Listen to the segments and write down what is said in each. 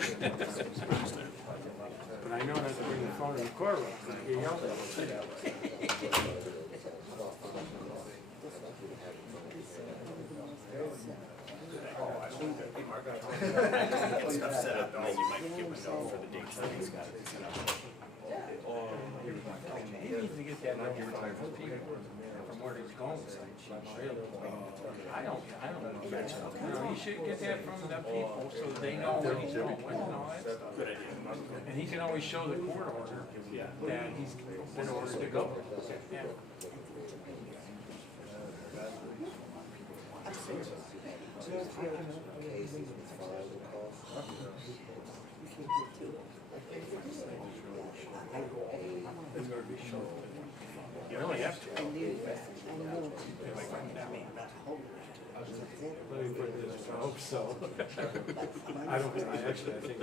But I know not to bring the phone in the courtroom. I get yelled at. Stuff set up, and then you might give him a note for the dates that he's got it set up. He needs to get that number from where he's going. I don't know. He should get that from the people so that they know what he's doing, you know, Good idea. and he can always show the court order that he's been ordered to go. Yeah. You really have to. Let me put it this way, I hope so. I don't, I actually, I think.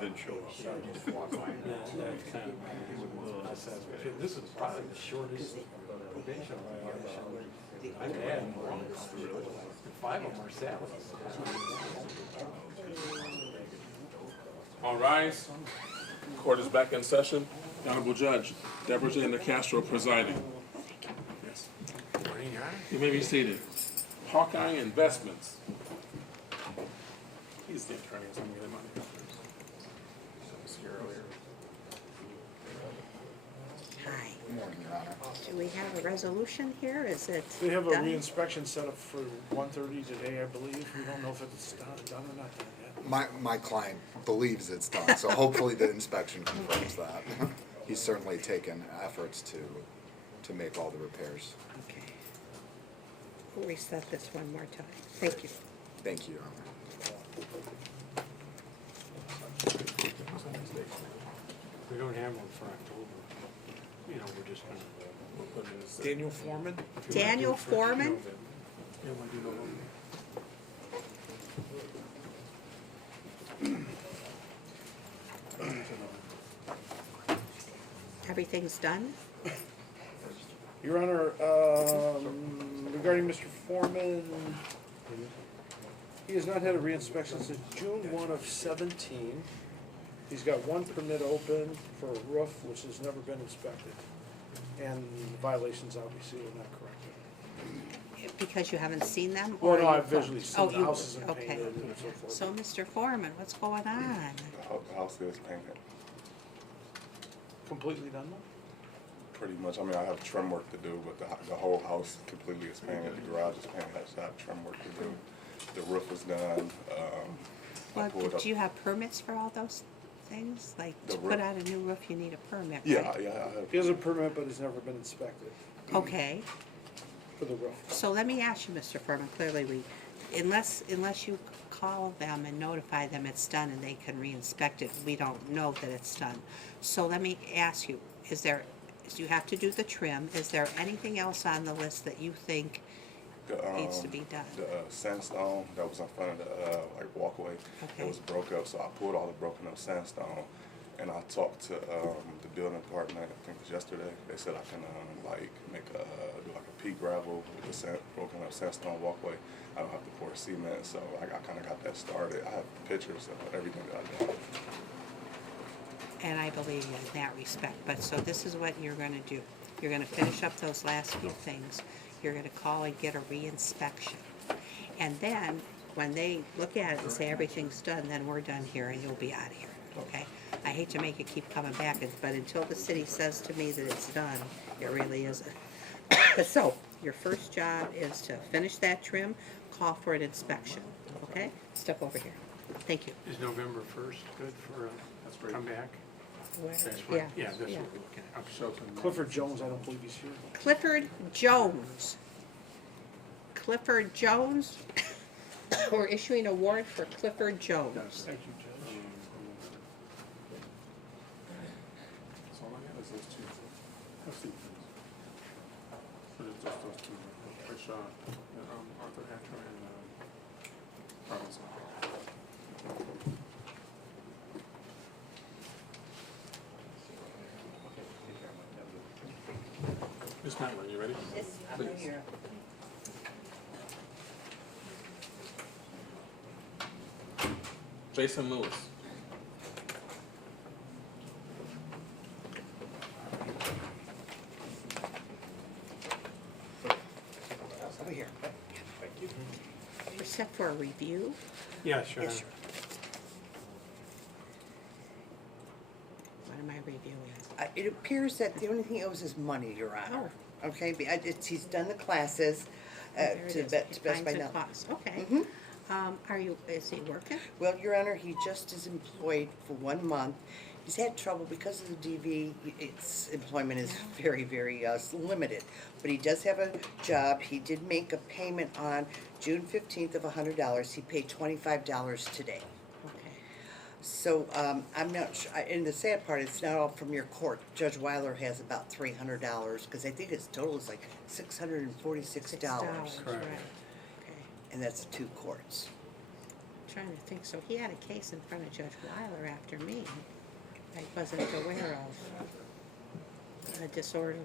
Didn't show up. That's kind of, this is probably the shortest probation violation I've had in a long time. 5 of them are salaries. All rise. Court is back in session. The Honorable Judge Deborah J. Nicastro presiding. Yes. Morning, Your Honor. You may be seated. Hawkeye Investments. He's the attorney, so I'm going to get him on here. So I was here earlier. Hi. Do we have a resolution here? Is it They have a done? re-inspection set up for 1:30 today, I believe. We don't know if it's done or not done yet. My client believes it's done, so hopefully the inspection confirms that. He's certainly taken efforts to make all the repairs. Okay. We'll reset this one more time. Thank you. Thank you, Your Honor. We don't have one for October. You know, we're just gonna, we'll put it in the. Daniel Foreman? Daniel Foreman? Yeah, we'll do November. Everything's done? Your Honor, regarding Mr. Foreman, he has not had a re-inspection since June 1 of 17. He's got one permit open for a roof which has never been inspected. And the violations obviously are not corrected. Because you haven't seen them? Well, or no, you- I've visually Oh, seen the you- house isn't okay. painted and so forth. So, Mr. Foreman, what's going on? The house is painted, Completely done now? pretty much. I mean, I have trim work to do, but the whole house completely is painted. The garage is painted. I just have trim work to do. The roof is done. I Well, pulled up. do you have permits for all those things? Like, The to roof- put out a new roof, you need a permit, right? Yeah, yeah, I have. He has a permit, but it's never been inspected Okay. for the roof. So let me ask you, Mr. Foreman, clearly unless you call them and notify them it's done and they can re-inspect it, we don't know that it's done. So let me ask you, you have to do the trim, is there anything else on the list that you think needs to be done? The sandstone that was in front of the walkway, Okay. it was broke up, so I pulled all the broken up sandstone, and I talked to the building department. I think it was yesterday. They said I can make do a pea gravel with the broken up sandstone walkway. I don't have to pour cement, so I kind of got that started. I have pictures of everything that I've done. And I believe you in that respect, but so this is what you're gonna do. You're gonna finish up those last few things. You're gonna call and get a re-inspection. And then, when they look at it and say everything's done, then we're done here and you'll be out of here, okay? I hate to make you keep coming back, but until the city says to me that it's done, it really isn't. So, your first job is to finish that trim, call for an inspection, okay? Step over here. Thank you. Is November 1st good for a comeback? Where- That's Yeah, right. Yeah, that's what yeah. we're looking at. So, Clifford Jones, I don't believe he's here. Clifford Jones. Clifford Jones. We're issuing a warrant for Clifford Jones. Thank you, Judge. So all I have is those two. Have two. But it's just those two. Which, Arthur Hatcher and, Robinson. Ms. Matlin, you ready? Yes, I'm here. Jason Lewis. Over here. We're set for a review. Yeah, sure. Yes, sir. What am I reviewing? It appears that the only thing he owes is money, Your Honor. Oh. Okay, he's done the classes, There it to is. best Fines by and now. costs. Okay. Mhm. Is he working? Well, Your Honor, he just is employed for 1 month. He's had trouble because of the DV, its employment is very, very limited. But he does have a job. He did make a payment on June 15th of $100. He paid $25 today. Okay. So, I'm not sure, and the sad part, it's not all from your court. Judge Weiler has about $300, because I think his total is like $646. $6, right. Okay. And that's 2 courts. Trying to think, so he had a case in front of Judge Weiler after me. I wasn't aware of disorderly.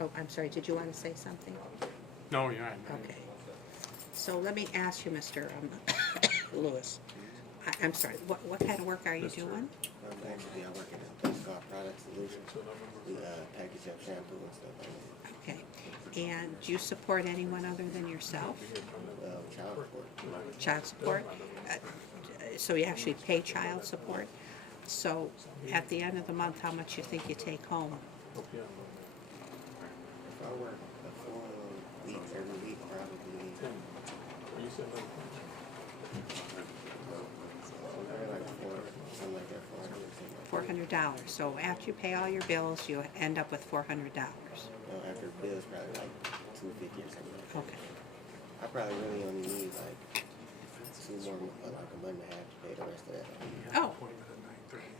Oh, I'm sorry, did you want to say something? No, you're right. Okay. So let me ask you, Mr. Lewis, I'm sorry, what kind of work are you doing? Actually, I work at a place called Product Solutions. We package up shampoo and stuff like Okay. And do you support anyone other than yourself? that. Child support. Child support? So you actually pay child support? So at the end of the month, how much you think you take home? If I work a full week every week, probably like something like that, $400. $400. So after you pay all your bills, you end up with $400. After bills, probably like $250 or something like that. Okay. I probably really only need like 2 more, like a month and a half to pay the rest of that. Oh,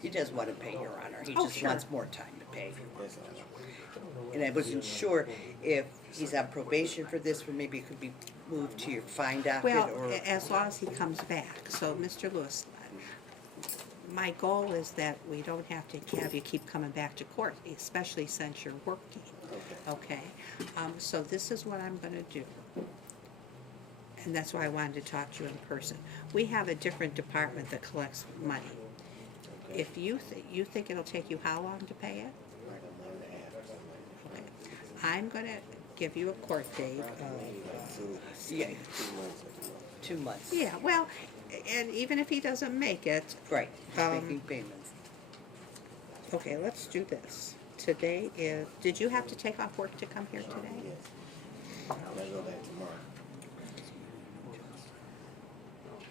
He does want to pay, Your Honor. He Oh, just sure. wants more time to pay. That's all. And I wasn't sure if he's on probation for this, or maybe it could be moved to your fine docket, well, or... as long as he comes back. So, Mr. Lewis, my goal is that we don't have to have you keep coming back to court, especially since you're working. Okay. Okay? So this is what I'm gonna do. And that's why I wanted to talk to you in person. We have a different department that collects money. Okay. If you think it'll take you how long to pay it? Like a month and a half or something like that. Okay. I'm gonna give you a court date Maybe like 2 Yeah, 2 months or 2 months. 2 months. yeah, well, and even if he doesn't make it, Right, he's Um, making payments. okay, let's do this. Today is, did you have to take off work to come here today? Yes. I'm gonna go back tomorrow.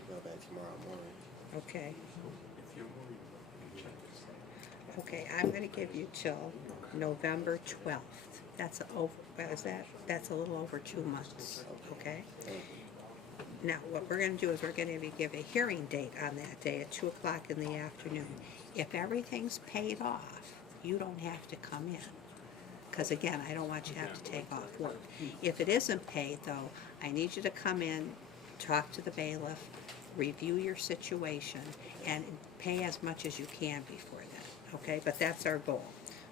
Go back tomorrow morning. Okay. Okay, I'm gonna give you till November 12th. That's that's a little over 2 months, okay? Thank you. Now, what we're gonna do is we're gonna give a hearing date on that day at 2 o'clock in the afternoon. If everything's paid off, you don't have to come in. Because again, I don't want you to have to take off work. If it isn't paid though, I need you to come in, talk to the bailiff, review your situation, and pay as much as you can before then, okay? But that's our goal.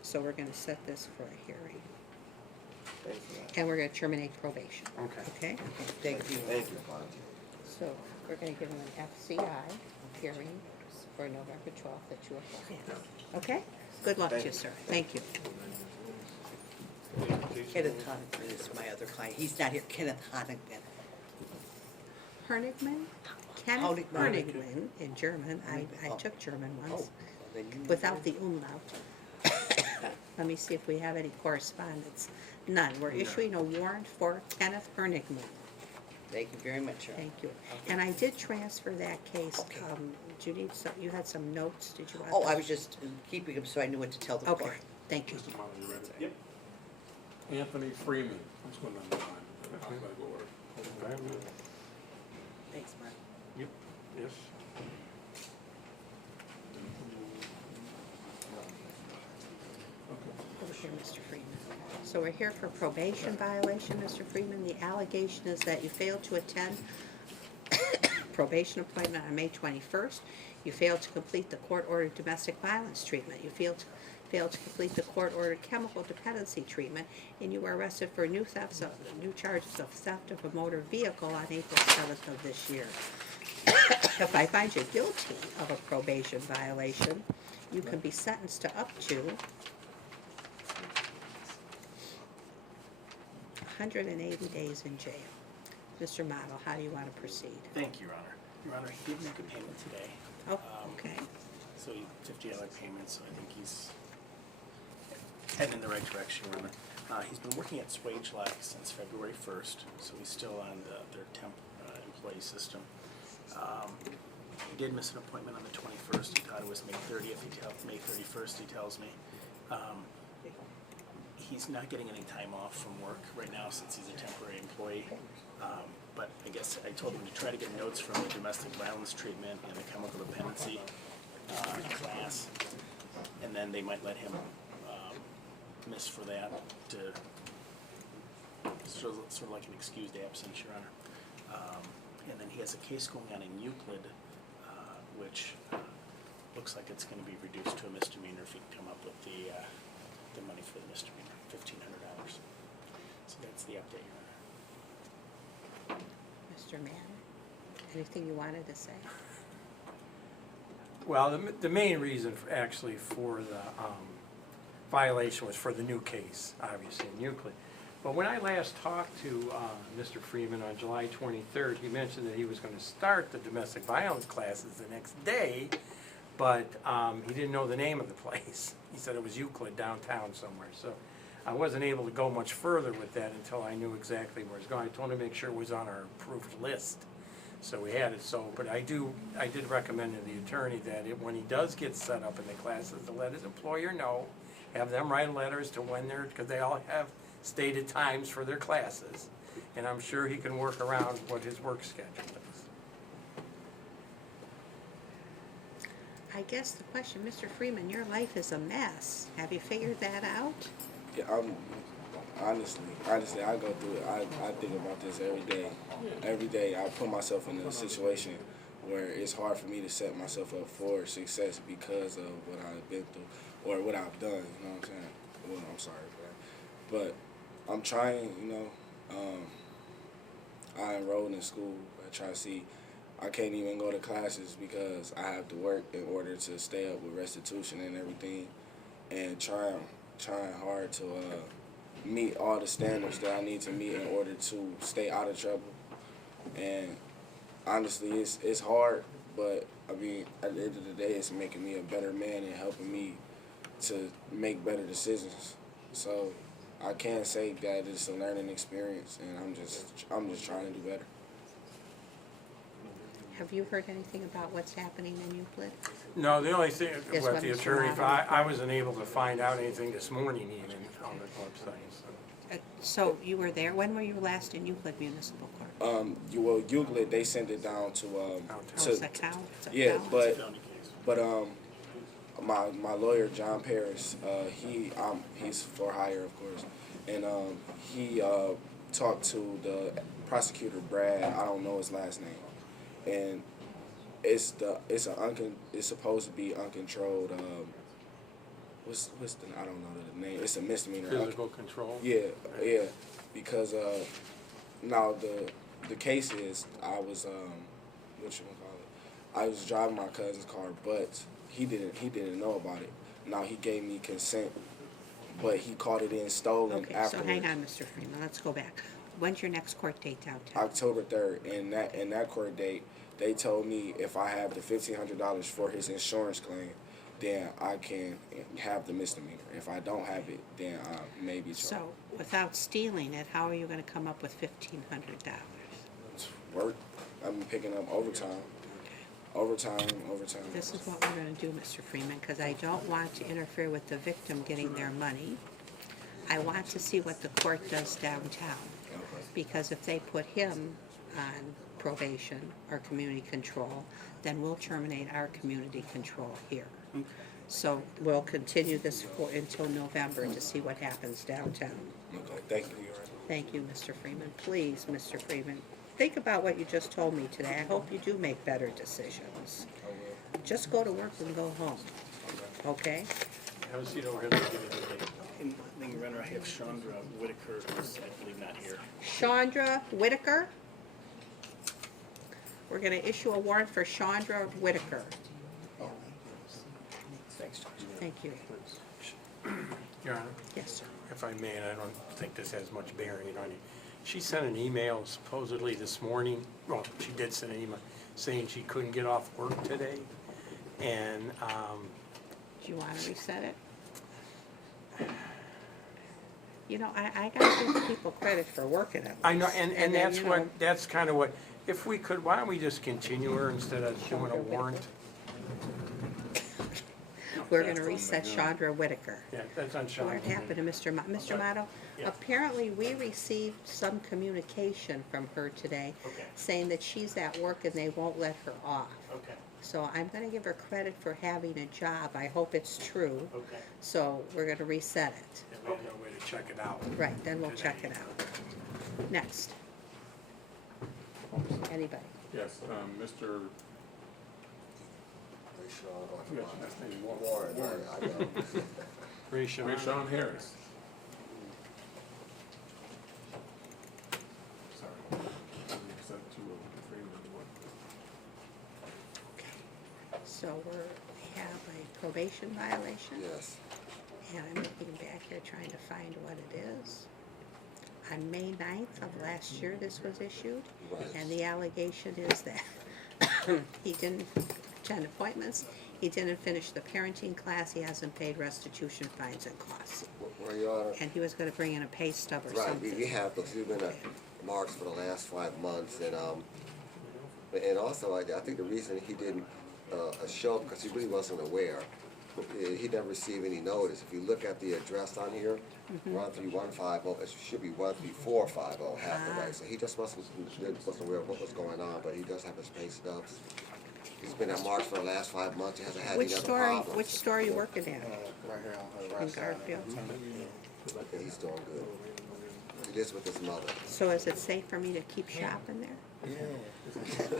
So we're gonna set this for a hearing. Thanks a lot. And we're gonna terminate probation. Okay. Okay? Thank you. Thank you. So we're gonna give him an FCI hearing for November 12th at 2 o'clock. Okay? Good luck to you, sir. Thank you. Kenneth Honigman is my other client. He's not here. Kenneth Honigman. Hernigman? Kenneth Honigman. Hernigman in German. I Oh. took German Oh, once, then you- without the umlaut. Let me see if we have any correspondence. None. We're issuing a warrant for Kenneth Hernigman. Thank you very much, Your Honor. Thank you. And I did transfer that case. Do you need some, you had some notes, did you want? Oh, I those? was just keeping him so I knew what to tell the Okay, court. thank you. Mr. Marlowe, you ready? Yep. Anthony Freeman. That's what I'm doing. Alphabetical order. Okay. Thanks, Mark. Yep. Yes. Over here, Mr. Freeman. So we're here for probation violation, Mr. Freeman. The allegation is that you failed to attend probation appointment on May 21st. You failed to complete the court-ordered domestic violence treatment. You failed to complete the court-ordered chemical dependency treatment, and you were arrested for new charges of theft of a motor vehicle on April 7th of this year. If I find you guilty of a probation violation, you can be sentenced to up to 180 days in jail. Mr. Model, how do you want to proceed? Thank you, Your Honor. Your Honor, he did make a payment today. Oh, okay. So $50 payment, so I think he's heading in the right direction, Your Honor. He's been working at Swage Lock since February 1st, so he's still on their temp employee system. He did miss an appointment on the 21st. He thought it was May 30th. May 31st, he tells me. He's not getting any time off from work right now since he's a temporary employee. But I guess I told him to try to get notes from the domestic violence treatment and the chemical dependency class, and then they might let him miss for that to sort of like an excused absence, Your Honor. And then he has a case going on in Euclid, which looks like it's going to be reduced to a misdemeanor if he can come up with the money for the misdemeanor, $1,500. So that's the update, Your Honor. Mr. Mann, anything you wanted to say? Well, the main reason actually for the violation was for the new case, obviously, in Euclid. But when I last talked to Mr. Freeman on July 23rd, he mentioned that he was going to start the domestic violence classes the next day, but he didn't know the name of the place. He said it was Euclid downtown somewhere. So I wasn't able to go much further with that until I knew exactly where it was going. I told him to make sure it was on our approved list. So we had it, but I did recommend to the attorney that when he does get set up in the classes, to let his employer know, have them write letters to when because they all have stated times for their classes, and I'm sure he can work around what his work schedule is. I guess the question, Mr. Freeman, your life is a mess. Have you figured that out? Yeah, honestly, I go through it. I think about this every day. Every day I put myself in a situation where it's hard for me to set myself up for success because of what I've been through or what I've done, you know what I'm saying? Well, I'm sorry for that. But I'm trying, I enrolled in school at Tri-C. I can't even go to classes because I have to work in order to stay up with restitution and everything, and trying hard to meet all the standards that I need to meet in order to stay out of trouble. And honestly, it's hard, but I mean, at the end of the day, it's making me a better man and helping me to make better decisions. So I can't say that it's a learning experience, and I'm just trying to do better. Have you heard anything about what's happening in Euclid? No, the only thing Is with what the Mr. attorney, Model- I wasn't able to find out anything this morning even on the website. So. So you were there, when were you last in Euclid Municipal Court? Euclid, they sent it down to Oh, to it's a count? It's a yeah, count? but my lawyer John Paris, he's for hire, of course, and he talked to the prosecutor Brad. I don't know his last name, and it's supposed to be uncontrolled. What's the I don't know the name. It's a misdemeanor. Physical control? Yeah, because now the case is I was I was driving my cousin's car, but he didn't know about it. Now he gave me consent, but he caught it in stolen Okay, afterwards. so hang on, Mr. Freeman, let's go back. When's your next court date downtown? October 3rd, and that court date, they told me if I have the $1,500 for his insurance claim, then I can have the misdemeanor. If I don't have it, then I may be charged. So, without stealing it, how are you gonna come up with $1,500? It's work. I've been picking up overtime. This is what we're gonna do, Mr. Freeman, because I don't want to interfere with the victim getting their money. I want to see what the court does downtown, because if they put him on probation or community control, then we'll terminate our community control here. So we'll continue this until November to see what happens downtown. Okay, thank you, Your Honor. Thank you, Mr. Freeman. Please, Mr. Freeman, think about what you just told me today. I hope you do make better decisions. Just go to work and go home, okay? Have a seat over here. Let me give you the date. And then, Your Honor, I have Chandra Whitaker, who's, I believe, not here. Chandra Whitaker? we're gonna issue a warrant for Chandra Whitaker. Thanks, Judge. Thank you. Your Honor, Yes, sir. if I may, and I don't think this has much bearing on you. She sent an email supposedly this morning, well, she did send an email saying she couldn't get off work today. And, Do you wanna reset it? You know, I gotta give people credit for working it. I know, and then, that's you know, what, that's kind of what, if we could, why don't we just continue her instead of doing a warrant? We're gonna reset Chandra Whitaker. Yeah, that's on Sean. What happened to Mr. Mr. Motto? Yeah. Apparently, we received some communication from her today Okay. saying that she's at work and they won't let her off. Okay, So I'm gonna give her credit for having a job. I hope it's true. okay. So we're gonna reset it. And we have no way to check it out. Right, then we'll check it out. Next. Anybody? Yes, Mr. I forgot your last name, Warren. Rayshawn. Rayshawn Harris. Sorry. Sent to Freeman. So we have a probation violation. Yes. And I'm looking back here trying to find what it is. On May 9th of last year, this was issued. Right. And the allegation is that he didn't attend appointments, he didn't finish the parenting class, he hasn't paid restitution fines and costs. Well, Your Honor, And he was gonna bring in a pay stub or right, something. we have those, we've been at Marks for the last 5 months, and also, I think the reason he didn't, show, because he really wasn't aware, he didn't receive any notice. If you look at the address on here, 13150, it should be 13450 Hathaway, so he just wasn't aware of what was going on, but he does have his pay stubs. He's been at Marks for the last 5 months, he hasn't had any Which other store, problems. which store are you working at? Right here on her In right side. Garfield? And he's doing good. He lives with his mother. So is it safe for me to keep shopping there? Yeah.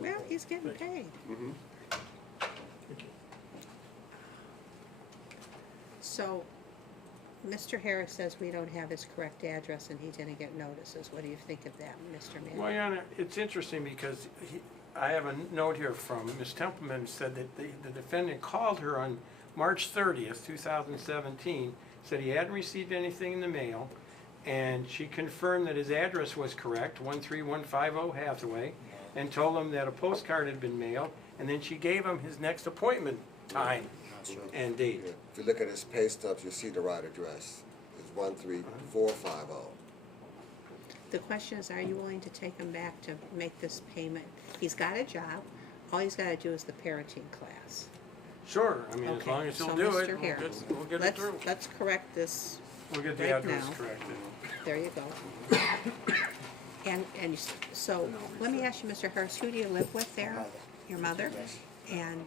Well, he's getting paid. So, Mr. Harris says we don't have his correct address and he didn't get notices. What do you think of that, Mr. Mann? Well, Your Honor, it's interesting because I have a note here from Ms. Templeman said that the defendant called her on March 30th, 2017, said he hadn't received anything in the mail, and she confirmed that his address was correct, 13150 Hathaway, and told him that a postcard had been mailed, and then she gave him his next appointment time and date. Yeah. If you look at his pay stubs, you'll see the right address. It's 13450. The question is, are you willing to take him back to make this payment? He's got a job. All he's gotta do is the parenting class. Sure, I mean, as Okay, long as he'll so do Mr. it, Harris, we'll get it let's- through. Let's correct this. We'll get the right address now. corrected. There you go. So, let me ask you, Mr. Harris, who do you live with there? Mother. Your mother? Yes. And,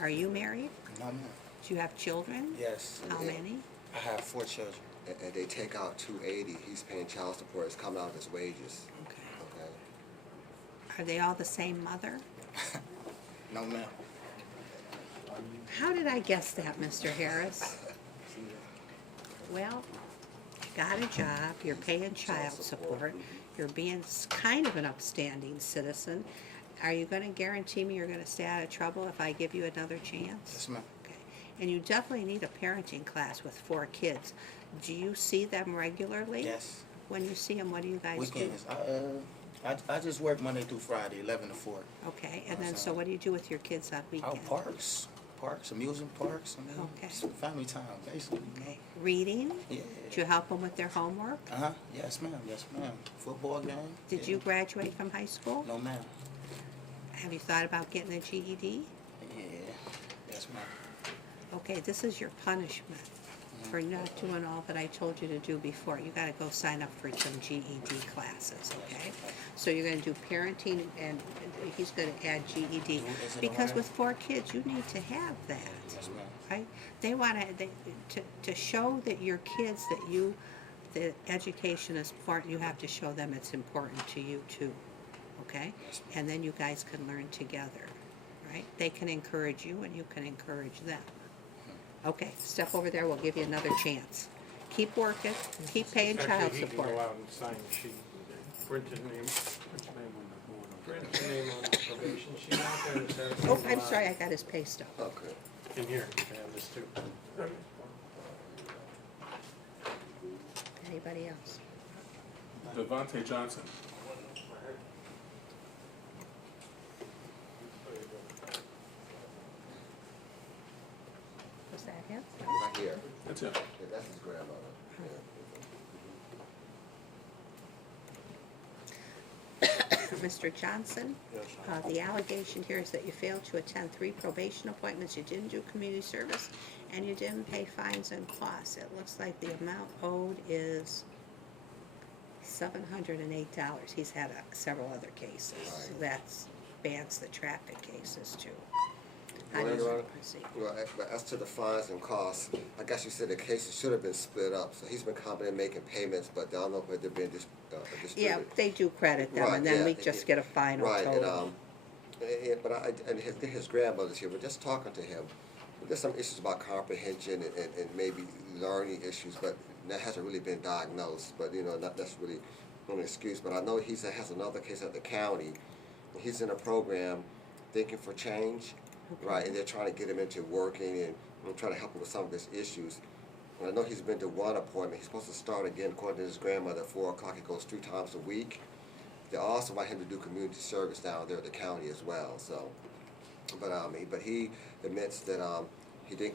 are you married? No, ma'am. Do you have children? Yes. How many? I have 4 children. And they take out 280. He's paying child support. It's coming out of his wages. Okay. Okay. Are they all the same mother? No, ma'am. How did I guess that, Mr. Harris? Well, you got a job, you're paying child support, you're being kind of an upstanding citizen. Are you gonna guarantee me you're gonna stay out of trouble if I give you another chance? Yes, ma'am. Okay. And you definitely need a parenting class with 4 kids. Do you see them regularly? Yes. When you see them, what do you guys do? Weekends. I just work Monday through Friday, 11 to 4. Okay, and then, so what do you do with your kids on Out weekends? parks, amusement parks. I mean, Okay. it's family time, basically. Okay, reading? Yeah. Do you help them with their homework? Yes, ma'am. Yes, ma'am. Football game. Did Yeah. you graduate from high school? No, ma'am. Have you thought about getting a GED? Yeah. Yes, ma'am. Okay, this is your punishment for not doing all that I told you to do before. You gotta go sign up for some GED classes, okay? So you're gonna do parenting and he's gonna add GED. Is it Because alright? with 4 kids, you need to have that, Yes, ma'am. right? They wanna, to show that your kids, that education is important, you have to show them it's important to you too, okay? And then you guys can learn together, right? They can encourage you and you can encourage them. Okay, step over there, we'll give you another chance. Keep working, keep paying child Actually, he can support. go out and sign the sheet. Print your name, What's your name on the board? print your name on the probation sheet out there. It says, Oh, I'm sorry, I got his pay stub. Okay. In here, you can have this too. Anybody else? Devontae Johnson. Was that him? Right here. That's it. Yeah, that's his grandmother. Yeah. Mr. Johnson, the allegation here is that you failed to attend 3 probation appointments, you didn't do community service, and you didn't pay fines and costs. It looks like the amount owed is $708. He's had several other cases. So Right. that's bans the traffic cases too. How Well, do you Your want Honor, to proceed? well, but as to the fines and costs, I guess you said the cases should have been split up. So he's been competent in making payments, but I don't know if they're being disputed. Yeah, they do credit them, Right, and then yeah, we just get a final Right, total. and his grandmother's here, but just talking to him, there's some issues about comprehension and maybe learning issues, but that hasn't really been diagnosed, but, not that's really an excuse, but I know he has another case at the county. He's in a program, Thinking for Change, right, and they're trying to get him into working and trying to help him with some of his issues. And I know he's been to one appointment. He's supposed to start again, according to his grandmother, at 4 o'clock. He goes 3 times a week. They also want him to do community service down there at the county as well. So, but he admits that he didn't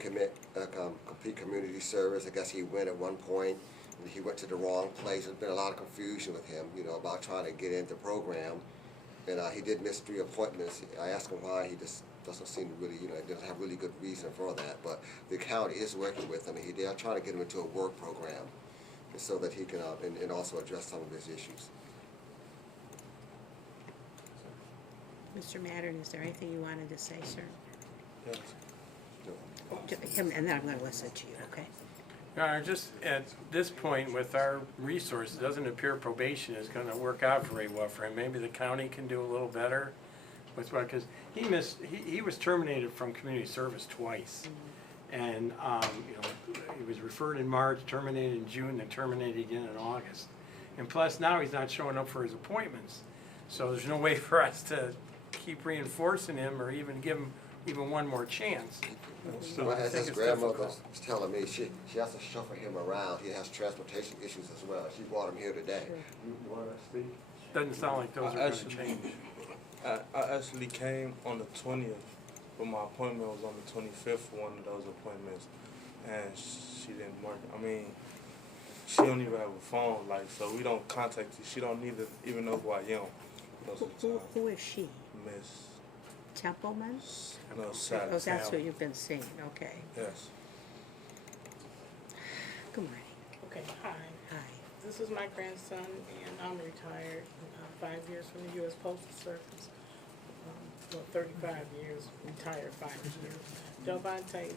complete community service. I guess he went at one point. And he went to the wrong place. There's been a lot of confusion with him, about trying to get into the program. And he did miss 3 appointments. I asked him why. He just doesn't seem to really, doesn't have really good reason for that. But the county is working with him. They are trying to get him into a work program so that he can, and also address some of his issues. Mr. Mattern, is there anything you wanted to say, sir? Yes. Him, and then I'm gonna listen to you, okay? Your Honor, just at this point, with our resources, it doesn't appear probation is gonna work out very well for him. Maybe the county can do a little better with what, because he was terminated from community service twice. And, he was referred in March, terminated in June, then terminated again in August. And plus, now he's not showing up for his appointments. So there's no way for us to keep reinforcing him or even give him even one more chance. So Well, I as think his it's grandmother difficult. was telling me, she has to shuffle him around. He has transportation issues as well. She brought him here today. You want to speak? Doesn't sound like those are gonna Actually- change. I actually came on the 20th, but my appointment was on the 25th for one of those appointments, and she didn't work. I mean, she don't even have a phone, so we don't contact you. She don't even know who I am most of the time. Who is she? Miss, Templeman? no, Sally. Oh, that's what you've been seeing, okay. Yes. Good morning. Okay, hi. Hi. This is my grandson, and I'm retired, 5 years from the U.S. Postal Service. 35 years, retired 5 years. Delvante,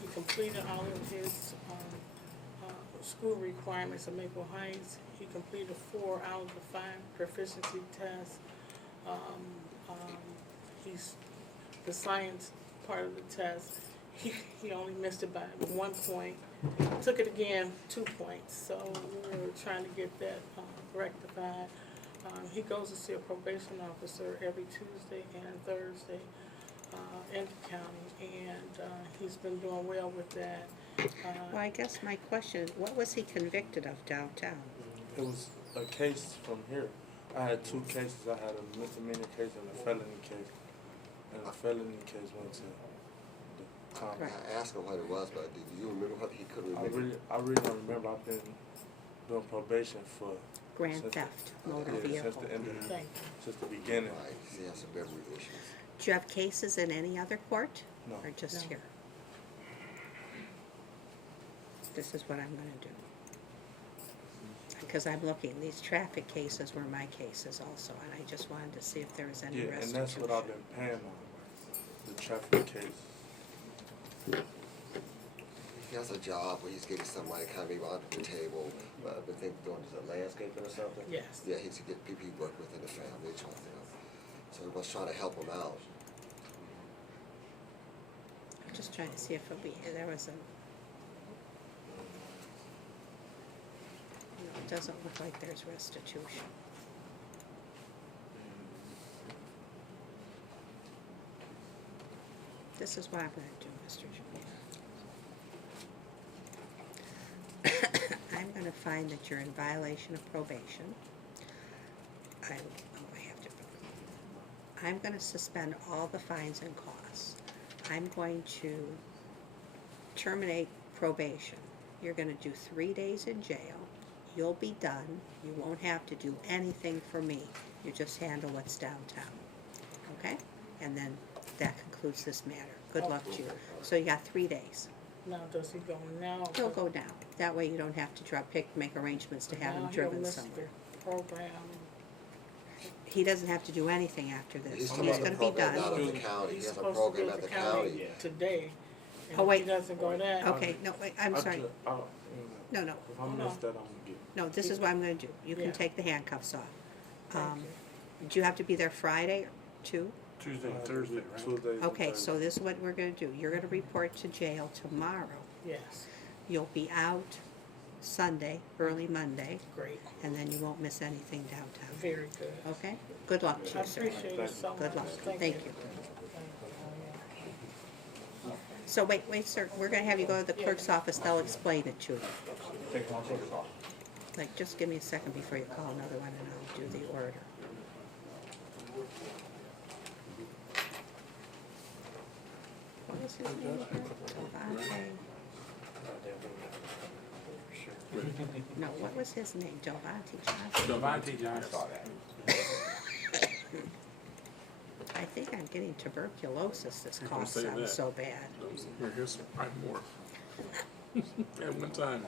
he completed all of his school requirements at Maple Heights. He completed 4 out of the 5 proficiency tests. He's the science part of the test. He only missed it by 1 point. Took it again 2 points. So we're trying to get that rectified. He goes to see a probation officer every Tuesday and Thursday in the county, and he's been doing well with that. Well, I guess my question, what was he convicted of downtown? It was a case from here. I had 2 cases. I had a misdemeanor case and a felony case. And the felony case went to the county. Right. I asked him what it was, but did you remember what he couldn't remember? I really don't remember. I've been doing probation for Grand since theft, the, motor yeah, vehicle. since the end of Thank you. since the beginning. Right, he has some memory issues. Do you have cases in any other court? No. Or just No. here? This is what I'm gonna do. Because I'm looking, these traffic cases were my cases also, and I just wanted to see if there was any Yeah, and restitution. that's what I've been paying on, the traffic case. He has a job where he's getting some money kind of maybe under the table. I've been thinking doing landscaping or something. Yes. Yeah, he's to get people he work with in the family, trying to, so everyone's trying to help him out. I'm just trying to see if there was a. No, it doesn't look like there's restitution. this is what I'm gonna do, Mr. Julian. I'm gonna find that you're in violation of probation. I have to. I'm gonna suspend all the fines and costs. I'm going to terminate probation. You're gonna do 3 days in jail. You'll be done. You won't have to do anything for me. You just handle what's downtown. Okay? And then that concludes this matter. Good luck to you. So you got 3 days. Now, does he go now? He'll go now. That way you don't have to make arrangements to have him Now he'll driven miss somewhere. the program. He doesn't have to do anything after this. He's He's supposed to gonna be program done. out at the county, he He's has a supposed to program go at to the the county county. today. And Oh, if wait. he doesn't go there. Okay, no, wait, I'm sorry. No, no, If I miss that, I'm gonna get. no, this is what I'm gonna do. You can Yeah. take the handcuffs off. Thank you. Do you have to be there Friday too? Tuesday, Thursday, right? Tuesdays and Okay, so Thursdays. this is what we're gonna do. You're gonna report to jail tomorrow. Yes, You'll be out Sunday, early Monday, great, and then you won't miss anything downtown. very good. Okay? Good luck to I you, sir. appreciate it so much. Good luck. Thank you. So wait, sir, we're gonna have you go to the clerk's office, they'll explain it to you. Like, just give me a second before you call another one and I'll do the order. What was his name again? Devontae. No, what was his name? Devontae Johnson? Devontae Johnson. I think I'm getting tuberculosis. This Don't cough say sounds that. so bad. Here's some more. At one time.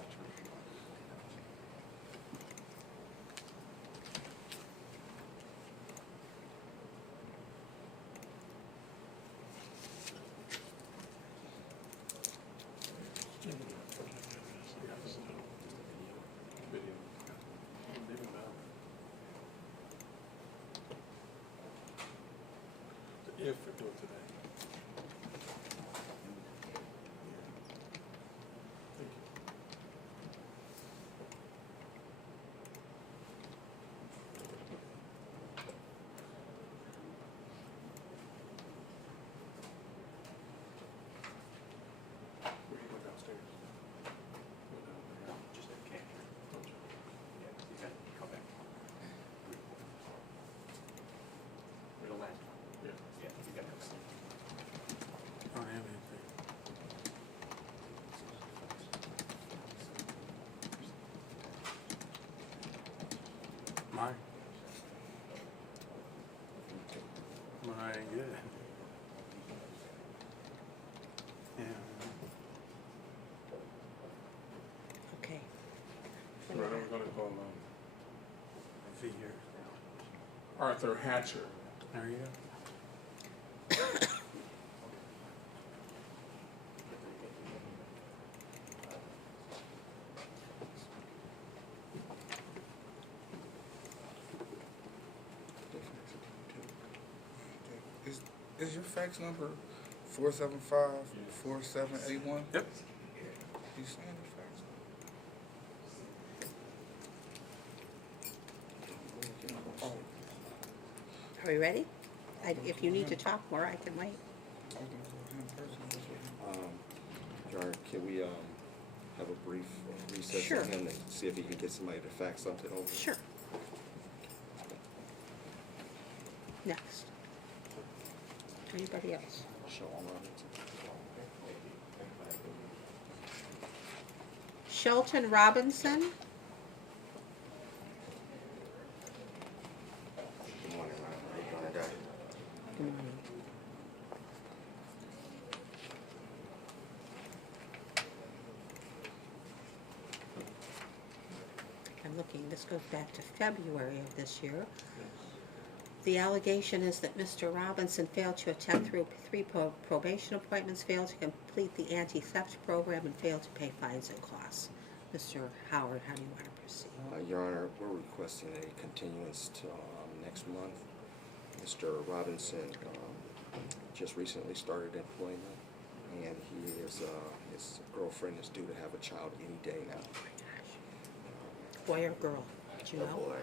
If it goes today. Thank you. Where you go downstairs? Go down there. Just a can. Yeah. I don't have anything. Mine. Mine ain't good. Yeah. Okay. Right, I'm gonna call, See here. Arthur Hatcher. There you go. Is your fax number 475-4781? Yep. You saying the fax number? Are we ready? If you need to talk more, I can wait. Your Honor, can we, have a brief recess Sure. on him and see if he can get somebody to fax something over? Sure. Next. Anybody else? Sean Robinson. Shelton Robinson? Good morning, Ron. How you doing today? I'm looking, this goes back to February of this year. The allegation is that Mr. Robinson failed to attend through three probation appointments, failed to complete the anti-theft program, and failed to pay fines and costs. Mr. Howard, how do you want to proceed? Your Honor, we're requesting a continuance to next month. Mr. Robinson just recently started employment, and he is, his girlfriend is due to have a child any day now. Boy or girl? Do you Oh, know? boy.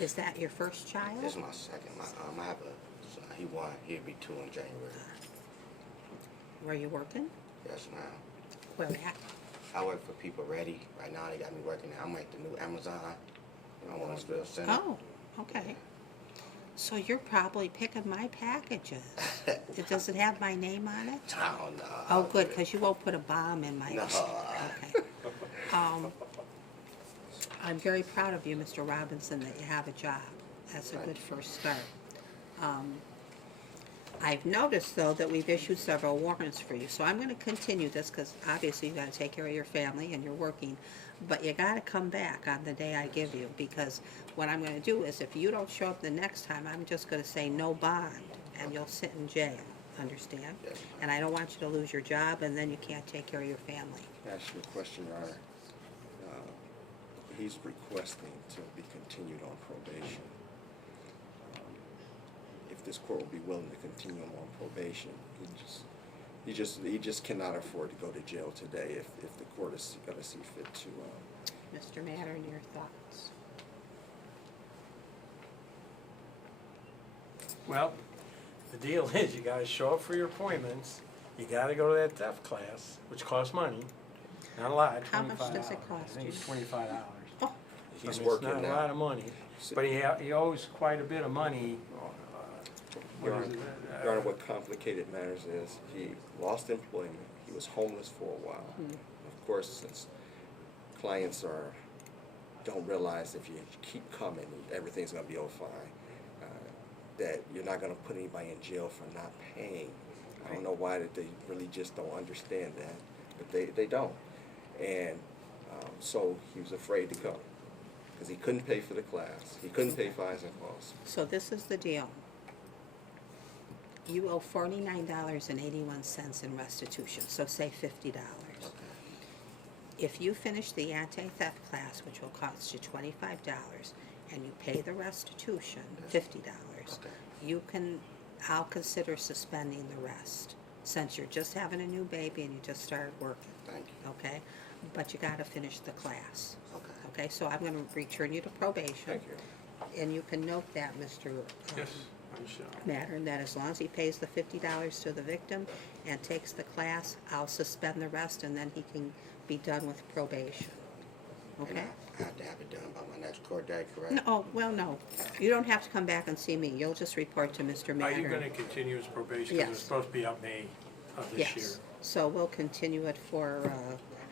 Is that your first child? This is my second. I have a, he'll be 2 in January. Where you working? Yes, ma'am. Where at? I work for People Ready. Right now, they got me working. I'm like the new Amazon. I'm on Warrensville Center. Oh, okay. So you're probably picking my packages. Does it have my name on it? Oh, no. Oh, good, because you won't put a bomb in my. No. Okay. I'm very proud of you, Mr. Robinson, that you have a job. That's a good first start. I've noticed, though, that we've issued several warrants for you, so I'm gonna continue this, because obviously you gotta take care of your family and you're working, but you gotta come back on the day I give you, because what I'm gonna do is, if you don't show up the next time, I'm just gonna say no bond, and you'll sit in jail, understand? Yes. And I don't want you to lose your job, and then you can't take care of your family. Ask you a question, Your Honor. He's requesting to be continued on probation. If this court will be willing to continue him on probation, he just cannot afford to go to jail today if the court is gonna see fit to. Mr. Mattern, your thoughts? Well, the deal is you gotta show up for your appointments, you gotta go to that theft class, which costs money, not a lot, $25. How much does it cost I think you? it's $25. Oh, He's It's working not a now. lot of money, but he owes quite a bit of money. Your What Honor, is it? Your Honor, what complicated matters is he lost employment, he was homeless for a while. Of course, since clients don't realize if you keep coming, everything's gonna be all fine, that you're not gonna put anybody in jail for not paying. I don't know why that they really just don't understand that, but they don't. And so he was afraid to go, because he couldn't pay for the class, he couldn't pay fines and costs. so this is the deal. You owe $49.81 in restitution, so say $50. If you finish the anti-theft class, which will cost you $25, and you pay the restitution, $50, I'll consider suspending the rest, since you're just having a new baby and you just started working. Thank you. Okay? But you gotta finish the class. Okay. Okay, so I'm gonna return you to probation. Thank you. And you can note that, Mr. Yes, I shall. Mattern, that as long as he pays the $50 to the victim and takes the class, I'll suspend the rest, and then he can be done with probation. And Okay? I have to have it done by my next court date, correct? No, oh, well, no. You don't have to come back and see me. You'll just report to Mr. Are Mattern. you gonna continue his probation, because Yes. it's supposed to be up May of this year? Yes. So we'll continue it for,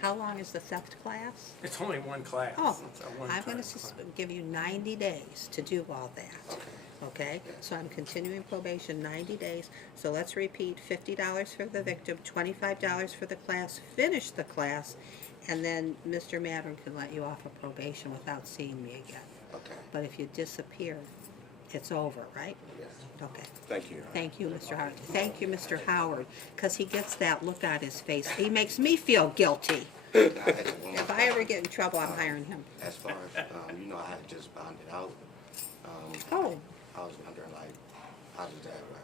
how long is the theft class? It's only one class. Oh, It's a I'm one-time gonna class. give you 90 days to do all that. Okay, so I'm continuing probation 90 days, so let's repeat, $50 for the victim, $25 for the class, finish the class, and then Mr. Mattern can let you off of probation without seeing me again. Okay. But if you disappear, it's over, right? Yes. Okay. Thank you, Your Honor. Thank you, Mr. Howard. Thank you, Mr. Howard, because he gets that look on his face. He makes me feel guilty. Now, I had one more If I ever question. get in trouble, I'm hiring him. As far as, I had just bonded out. Oh, I was wondering, like, how does that work?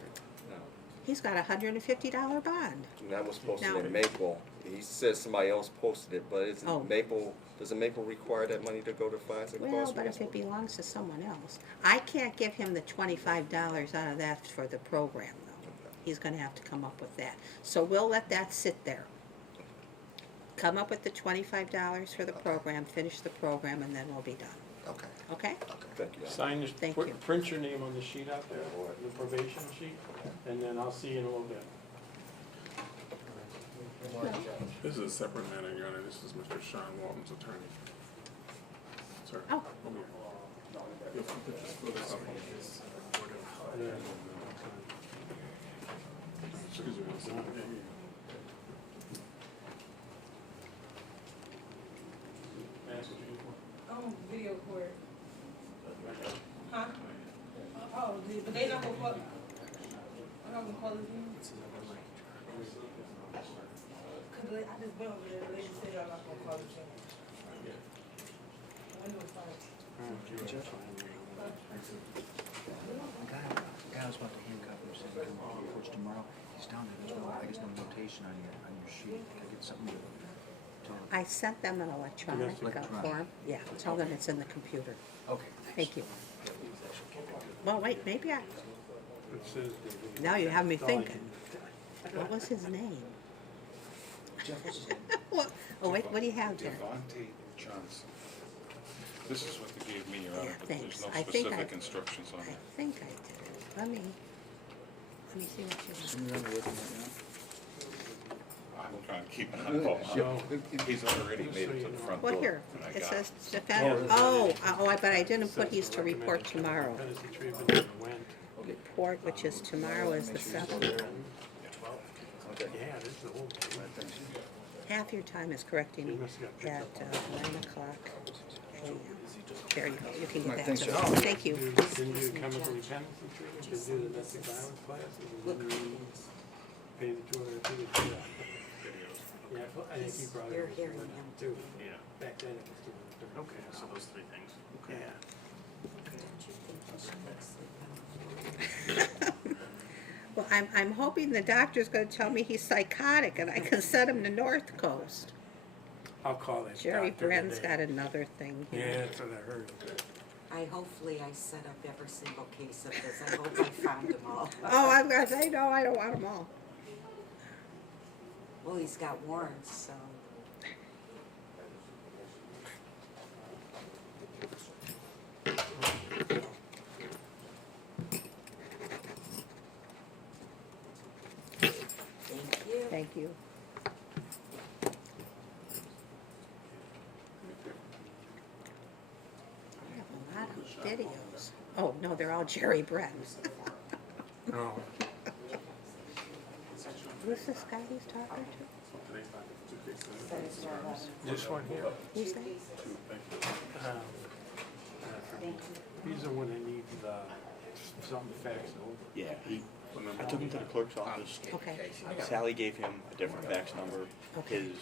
he's got a $150 bond. And that was posted Now- in Maple. He said somebody else posted it, but it's Oh. Maple, doesn't Maple require that money to go to fines and Well, costs? but if it belongs to someone else, I can't give him the $25 out of that for the program, though. He's gonna have to come up with that. So we'll let that sit there. Come up with the $25 for the program, finish the program, and then we'll be done, Okay, okay? okay. Thank you. Sign this, Thank you. print your name on the sheet out there, the probation sheet, and then I'll see you in a little bit. This is a separate matter, Your Honor. This is Mr. Sean Walton's attorney. Sir? Oh. If you could just fill this up. Excuse me, one second. Video court. Huh? Oh, but they not gonna call. I'm not gonna call it in. Cause I just went over there, the lady said I'm not gonna call it in. I know it's fine. Guy was about to handcuff him, said come on course tomorrow. He's down there. There's no, I guess, no notation on your sheet. Can I get something to tell him? I sent them an electronic form. Yeah, tell them it's in the computer. Okay. Thank you. Well, wait, maybe I, It says now you have me thinking. What was his name? Jeff, what's his name? Oh, wait, what do you have there? Devontae Johnson. This is what they gave me, Your Honor, Yeah, but thanks. there's no I think specific I- instructions on I it. think I did it. Let me see what you have. Somebody on the looking right now? I'm trying to keep an eye on him. He's already made it to the front door. Well, here, and I it got says him. defend, but I didn't put he's to report tomorrow. Penalty treatment and went. Report, which is tomorrow is the 7th. Okay. Yeah, this is the whole thing. Half your time is correcting He must have got picked at up on 9 o'clock a.m. There you go, you can Right, get that thanks, to Jeff. them. Thank you. Didn't do chemically penalty treatment, didn't do the domestic violence classes, and then pay the 250. Yeah, I think he brought it. You're hearing him. Too. Yeah. Back then it was 230. Okay, so those three things. Yeah. Well, I'm hoping the doctor's gonna tell me he's psychotic and I can send him to North Coast. I'll call that Jerry doctor Brenn's today. got another thing Yeah, here. that's what I heard. Hopefully I set up every single case of this. I hope I found them all. Oh, I'm gonna say, no, I don't want them all. Well, he's got warrants, so. Thank you. Thank you. I have a lot of videos. Oh, no, they're all Jerry Brenn's. No. Who's this guy he's talking to? This one here, Who's that? um, he's the one that needs, something faxed over. Yeah, I took him to the clerk's office. Okay, Sally gave him a different fax number. Okay. His,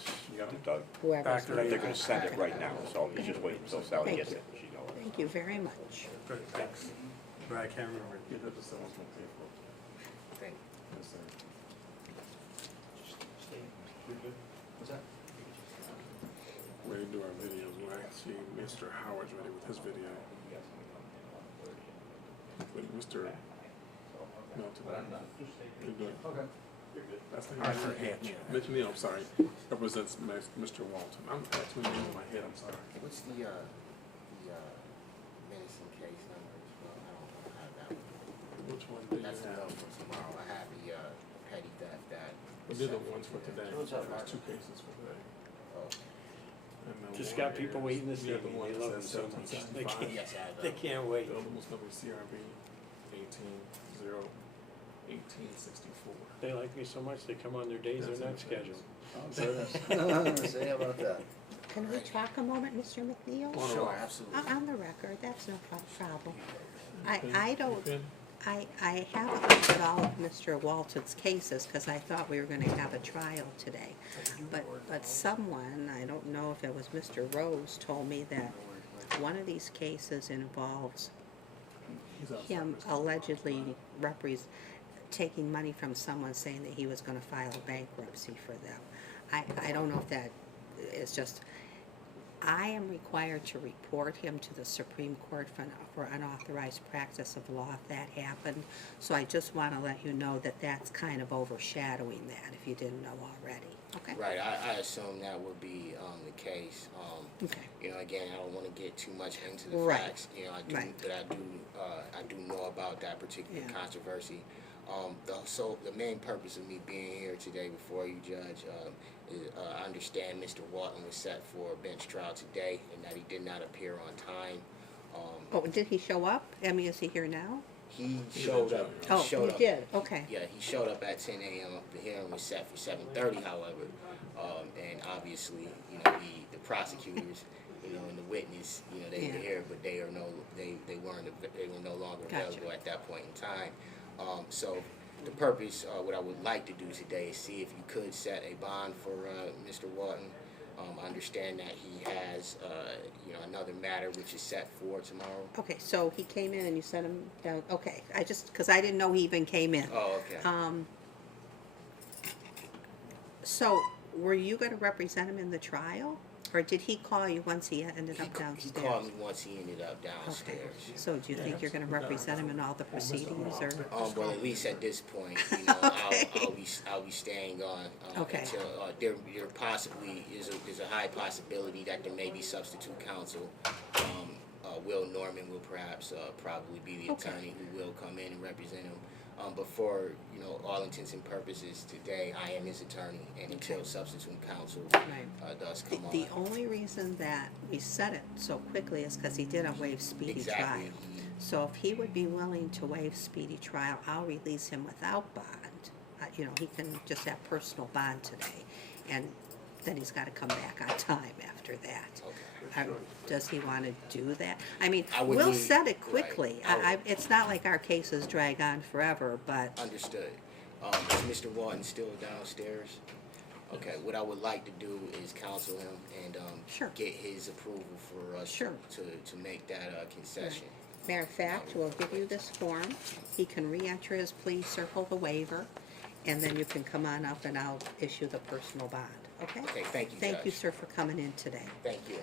Doug, whoever's. Doctor, they're gonna send it right now, so he's just waiting until Sally Thank gets you. it. She knows. Thank you very much. Good, thanks. But I can't remember. Yeah, that's just someone's gonna pay for it. Yes, sir. What's that? Ready to do our videos, we're actually, Mr. Howard's ready with his video. But Mr. Melton, you're doing. Okay. That's the Arthur Hatch. Mitch Neal, I'm sorry, represents Mr. Walton. I'm actually in my head, I'm sorry. What's the menacing case number as well? I don't have that one. Which one do you That's the have? one for tomorrow. I have the petty theft that. We did the ones for today. There's 2 cases for today. Oh, And the Just one got people is- waiting to see yeah, the me. one They that love says me so much. 1775. They can't, yes, I have they that. can't wait. The other one's gonna be CRB 1864. They like me so much, they come on their days they're not scheduled. Say about that. Can we talk a moment, Mr. McNeil? Sure, absolutely. On the record, that's no problem. Okay. I don't, Okay. I haven't looked at all of Mr. Walton's cases, because I thought we were gonna have a trial today. But someone, I don't know if it was Mr. Rose, told me that one of these cases involves He's outside, him Mr. allegedly taking money from someone saying that he was gonna file bankruptcy for them. I don't know if that is just, I am required to report him to the Supreme Court for unauthorized practice of law if that happened. So I just wanna let you know that that's kind of overshadowing that, if you didn't know already, okay? Right, I assume that would be the case. Okay. You know, again, I don't want to get too much into the Right. facts. You know, Right. I do know about that particular Yeah. controversy. So the main purpose of me being here today before you, Judge, is I understand Mr. Walton was set for a bench trial today, and that he did not appear on time. Oh, did he show up? I mean, is he here now? He showed up. Oh, showed he up. did, okay. Yeah, he showed up at 10 a.m. The hearing was set for 7:30, however, and obviously, you know, the prosecutors, you know, and the witness, you know, they were Yeah. here, but they were no longer Gotcha. available at that point in time. So the purpose, what I would like to do today is see if you could set a bond for Mr. Walton. Understand that he has, you know, another matter which is set for tomorrow. Okay, so he came in and you sent him down, okay, because I didn't know he even came in. Oh, okay. So, were you gonna represent him in the trial? or did he call you once he ended up He downstairs? called me once he ended up Okay, downstairs. so do you think you're gonna represent him in all the proceedings, or? Well, at least at this point, I'll be staying on Okay. until there possibly is a high possibility that there may be substitute counsel. Will Norman will perhaps probably be the Okay. attorney who will come in and represent him. But for all intents and purposes, today I am his attorney, and until substitute counsel Right. does come on. The only reason that we said it so quickly is because he didn't waive speedy trial. Exactly. So if he would be willing to waive speedy trial, I'll release him without bond. He can just have personal bond today, and then he's gotta come back on time after that. Does he wanna do that? I mean, I would we'll need- set it right. quickly. It's not like our cases drag on forever, but, Understood. Is Mr. Walton still downstairs? Okay, what I would like to do is counsel him and Sure. get his approval for us Sure. to make that concession. matter of fact, we'll give you this form. He can re-enter his plea, circle the waiver, and then you can come on up and I'll issue the personal bond, okay? Okay, thank you, Thank you, Judge. sir, for coming in today. Thank you.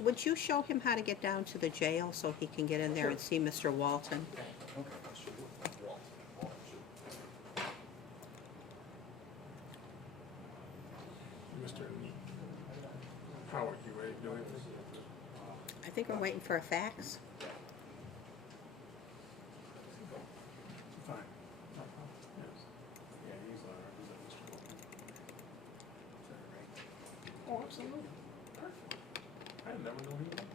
Would you show him how to get down to the jail so he can get in there and see Mr. Walton? Mr. Howard, you ready to do anything? I think we're waiting for a fax. Fine. Yes. Yeah, he's representing Mr. Walton. Oh, absolutely. Perfect. I never knew he was.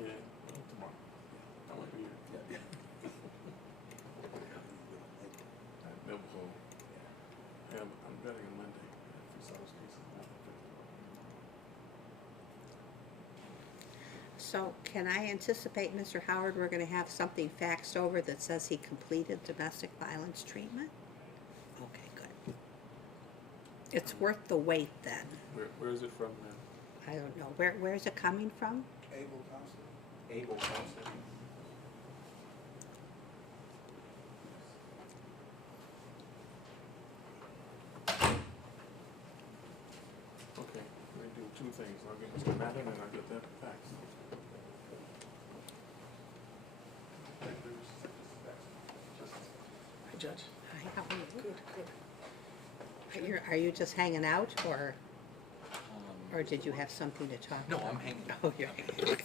Yeah, well, tomorrow. I won't be here. Liverpool. Yeah, I'm betting on Monday. If he saw his cases, So can I anticipate, Mr. Howard, we're gonna have something faxed over that says he completed domestic violence treatment? Okay, good. It's worth the wait then. Where is it from, man? I don't know. Where is it coming from? Able counselor? Able counselor. Okay, we're gonna do two things. I'll get Mr. Madden and I'll get that fax. Hi, Judge. Hi, how are you? Good, good. Are you just hanging out, or did you have something to talk No, about? I'm hanging out. Oh, you're hanging out. Excuse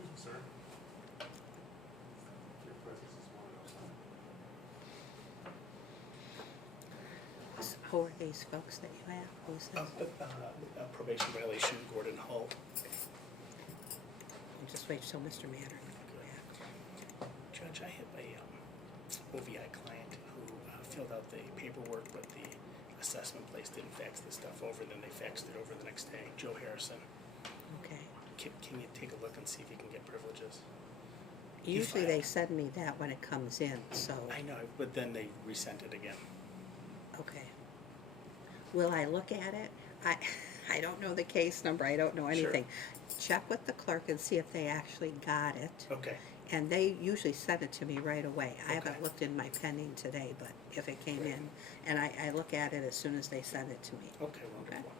me, sir. Your presence is wanted outside. Who are these folks that you have? Who's this? Probation violation, Gordon Hull. Just wait till Mr. Matter. Judge, I have a OVI client who filled out the paperwork, but the assessment place didn't fax the stuff over, then they faxed it over the next day. Joe Harrison. Okay. Can you take a look and see if you can get privileges? Usually they send me that when it comes in, so, I know, but then they resent it again. okay. Will I look at it? I don't know the case number, I don't know anything. Check with the clerk and see if they actually got it. Okay. And they usually send it to me right away. I haven't Okay. looked in my pending today, but if it came in, and I look at it as soon as they send it to me. Okay, wonderful.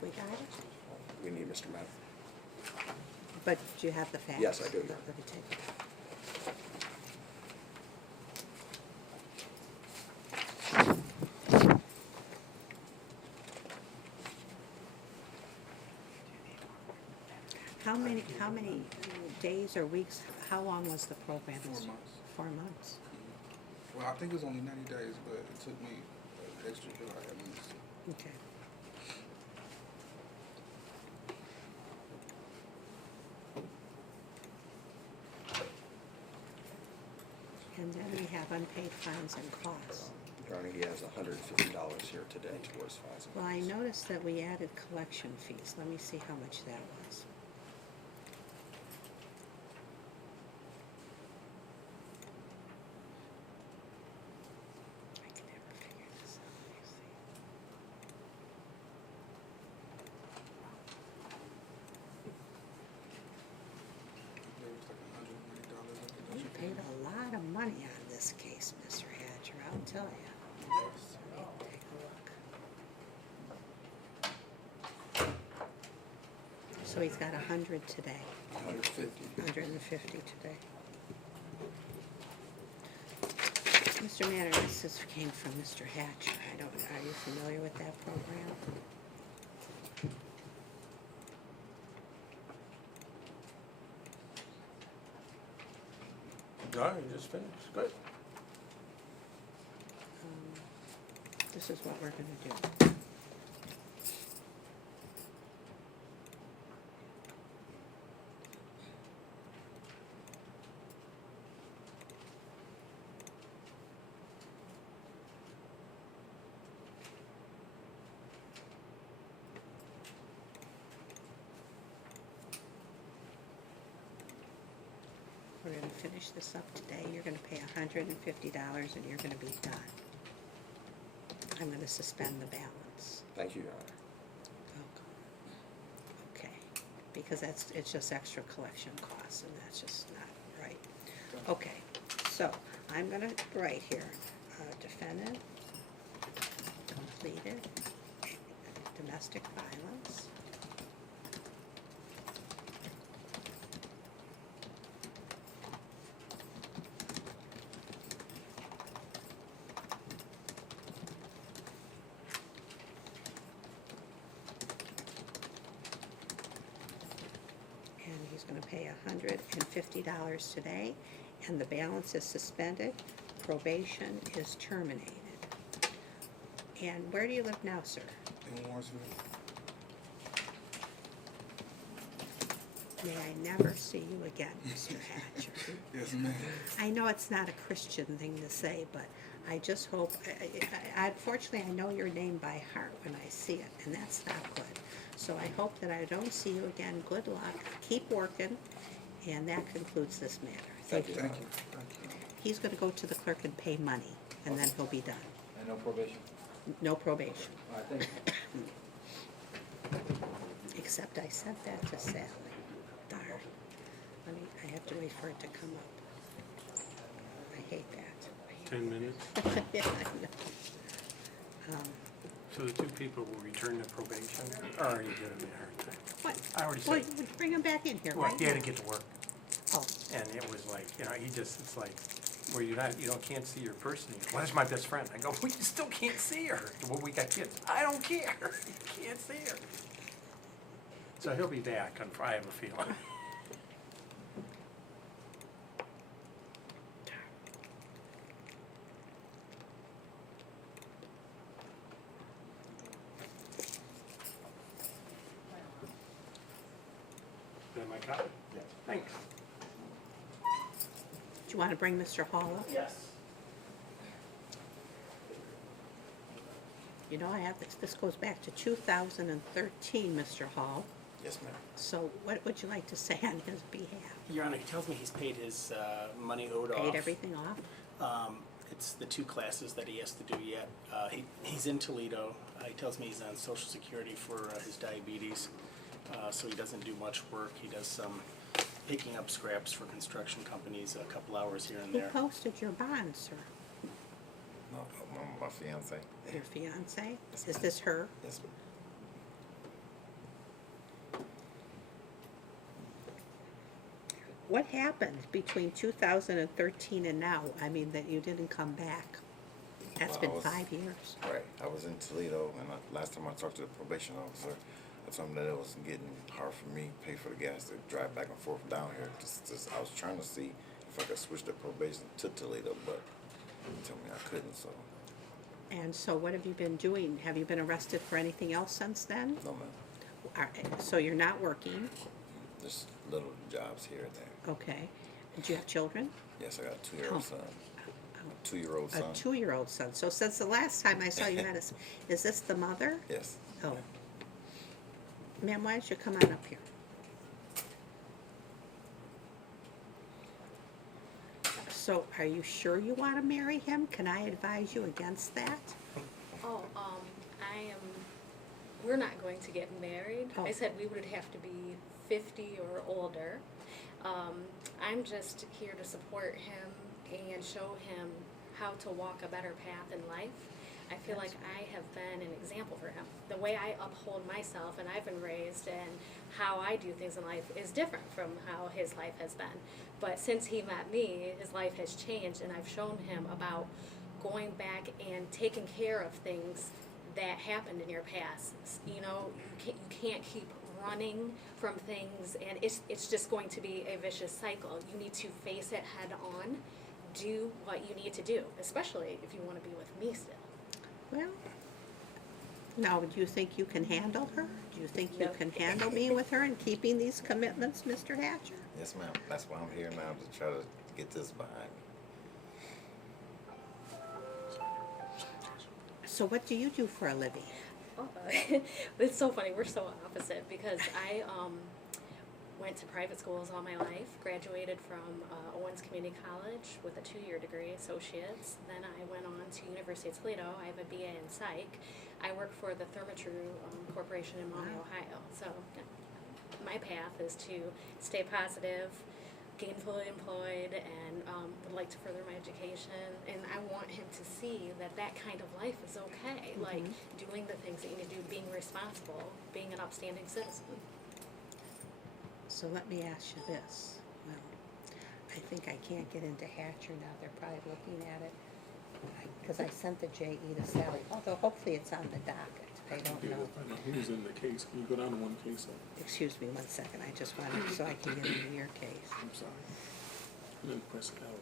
Have we got it? We need Mr. Matt. But do you have the facts? Yes, I do, yeah. Let me take it. How many days or weeks, how long was the program? 4 months. 4 months. Well, I think it was only 90 days, but it took me extra July at least. Okay. And then we have unpaid fines and costs. Your Honor, he has $150 here today towards fines. Well, I noticed that we added collection fees. Let me see how much that was. I can never figure this out. Let me see. There was like $190. We paid a lot of money on this case, Mr. Hatcher, I'll tell you. Let me take a look. So he's got 100 today. 150. 150 today. Mr. Manor, this came from Mr. Hatcher. Are you familiar with that program? No, you just finished, good. This is what we're gonna do. We're gonna finish this up today. You're gonna pay $150 and you're gonna be done. I'm gonna suspend the balance. Thank you, Your Honor. Okay, because it's just extra collection costs and that's just not right. Okay, so I'm gonna write here, defendant completed domestic violence. And he's gonna pay $150 today, and the balance is suspended, probation is terminated. And where do you live now, sir? In Warrensville. May I never see you again, Mr. Hatcher. Yes, ma'am. I know it's not a Christian thing to say, but I just hope, unfortunately, I know your name by heart when I see it, and that's not good. So I hope that I don't see you again. Good luck, keep working, and that concludes this matter. Thank you. Thank you. Thank you. He's gonna go to the clerk and pay money, and then he'll be done. And no probation? No probation. All right, thank you. Except I sent that to Sally. Darn. I have to wait for it to come up. I hate that. 10 minutes. Yeah, I know. So the two people will return to probation, or are you giving me a hard time? What? I already Well, said, you bring him back in here, well, right? he had to get to work, Oh, and it was like, it's like, where you can't see your person. He goes, well, that's my best friend. I go, well, you still can't see her. Well, we got kids. I don't care. You can't see her. So he'll be back, I have a feeling. Is that my copy? Yes. Thanks. do you want to bring Mr. Hall up? Yes. You know, I have this goes back to 2013, Mr. Hall. Yes, ma'am. So what would you like to say on his behalf? Your Honor, he tells me he's paid his money owed off. Paid everything off? It's the 2 classes that he has to do yet. He's in Toledo. He tells me he's on Social Security for his diabetes, so he doesn't do much work. He does some picking up scraps for construction companies, a couple hours here and Who there. posted your bond, sir? My fiance. Your fiance? Is this her? Yes, what happened between 2013 and now? I mean, that you didn't come back. That's Well, been I was- 5 years. Right, I was in Toledo, and last time I talked to the probation officer, I told him that it was getting hard for me to pay for the gas to drive back and forth down here. I was trying to see if I could switch the probation to Toledo, but he told me I couldn't, so And so what have you been doing? Have you been arrested for anything else since then? no, man. So you're not working, Just little jobs here and there. okay. Do you have children? Yes, I got a 2-year-old Oh. son. A 2-year-old A son. 2-year-old son. So since the last time I saw you, is this the mother? Yes. Oh. Ma'am, why don't you come on up here? So are you sure you want to marry him? Can I advise you against that? Oh, we're not going to get married. Oh. I said we would have to be 50 or older. I'm just here to support him and show him how to walk a better path in life. I feel like I have been an example for him. The way I uphold myself and I've been raised and how I do things in life is different from how his life has been. But since he met me, his life has changed, and I've shown him about going back and taking care of things that happened in your past. You know, you can't keep running from things, and it's just going to be a vicious cycle. You need to face it head on, do what you need to do, especially if you want to be with me still. Well, now, do you think you can handle her? Do you think you Yep. can handle being with her and keeping these commitments, Mr. Hatcher? Yes, ma'am. That's why I'm here now, to try to get this behind me. So what do you do for a living? It's so funny. We're so opposite because I went to private schools all my life, graduated from Owens Community College with a 2-year degree, associates. Then I went on to University of Toledo. I have a BA in Psych. I work for the Thermatru Corporation in Maumee, Ohio. So my path is to stay positive, gainfully employed, and would like to further my education. And I want him to see that that kind of life is okay. Like doing the things that you need to do, being responsible, being an upstanding citizen. So let me ask you this. Well, I think I can't get into Hatcher now. They're probably looking at it. Because I sent the JE to Sally, although hopefully it's on the docket. I don't Yeah, know. we'll find out who's in the case. Can you go down to one case? Excuse me 1 second. I just wanted, so I can get into your case. I'm sorry. And then press it out.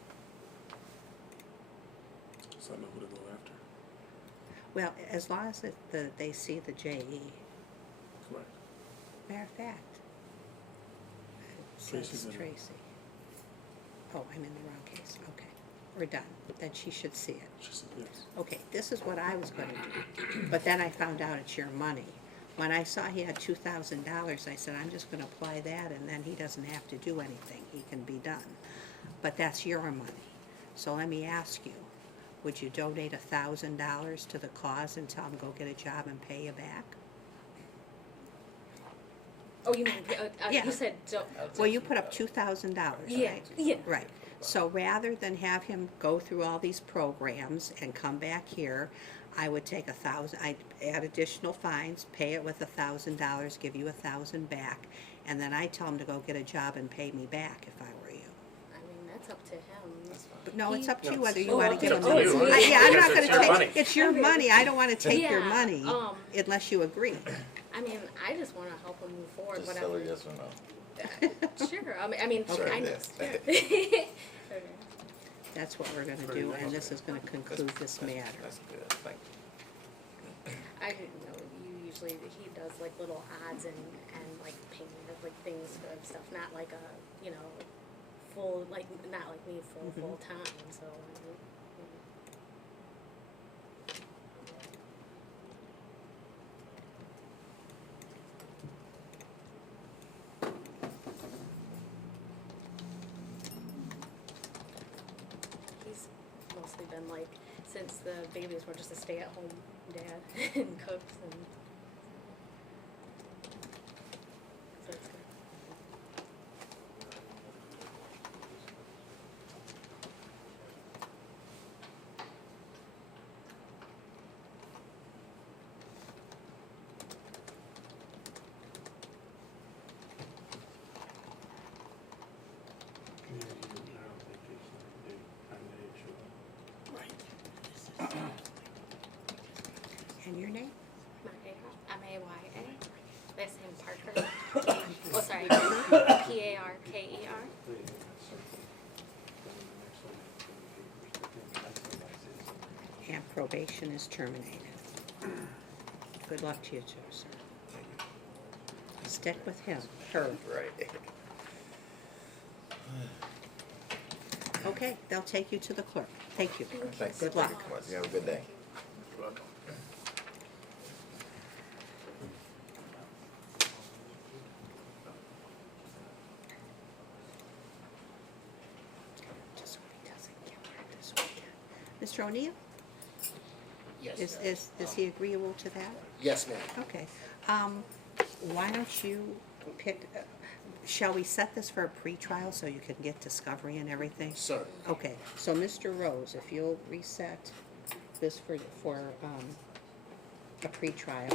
So I know who to go after. Well, as long as they see the JE. Correct. Matter of fact, it Tracy's says in it. Tracy. Oh, I'm in the wrong case. Okay, we're done. Then she should see it. She said yes. Okay, this is what I was gonna do, but then I found out it's your money. When I saw he had $2,000, I said, I'm just gonna apply that, and then he doesn't have to do anything, he can be done. But that's your money. So let me ask you, would you donate $1,000 to the cause and tell him, go get a job and pay you back? Oh, you mean, Yeah. you said don't. Well, you put up $2,000, Yeah, right? yeah. Right. So rather than have him go through all these programs and come back here, I would take I'd add additional fines, pay it with $1,000, give you $1,000 back, and then I tell him to go get a job and pay me back if I were you. I mean, that's up to him. But no, it's up to you He- whether you Oh, want it's to give up him. to you. Yeah, I'm not Because it's gonna your take, money. it's your money, I don't wanna take your Yeah, money unless you agree. I mean, I just want to help him move forward. Just tell Whatever. her yes or no. Sure. I mean, Sure, I know. yes. Okay. That's what we're gonna do, and this is gonna conclude this matter. That's good, thank you. I didn't know you usually he does like little odds and like painting of like things and stuff, not like a full like not like me full time. So. He's mostly been like since the babies were just a stay-at-home dad and cooks and so it's good. And your name? Maya, M-A-Y-A. Last name Parker. Oh, sorry. P-A-R-K-E-R. And probation is terminated. Good luck to you too, sir. Stick with him, her. Right. Okay, they'll take you to the clerk. Thank you. Thanks. Good luck. You have a good day. Just so he doesn't get hurt this weekend. Mr. O'Neill, Yes, is he agreeable to that? yes, ma'am. Okay. Why don't you pick, shall we set this for a pretrial so you can get discovery and everything? Certainly. Okay, so Mr. Rose, if you'll reset this for a pretrial,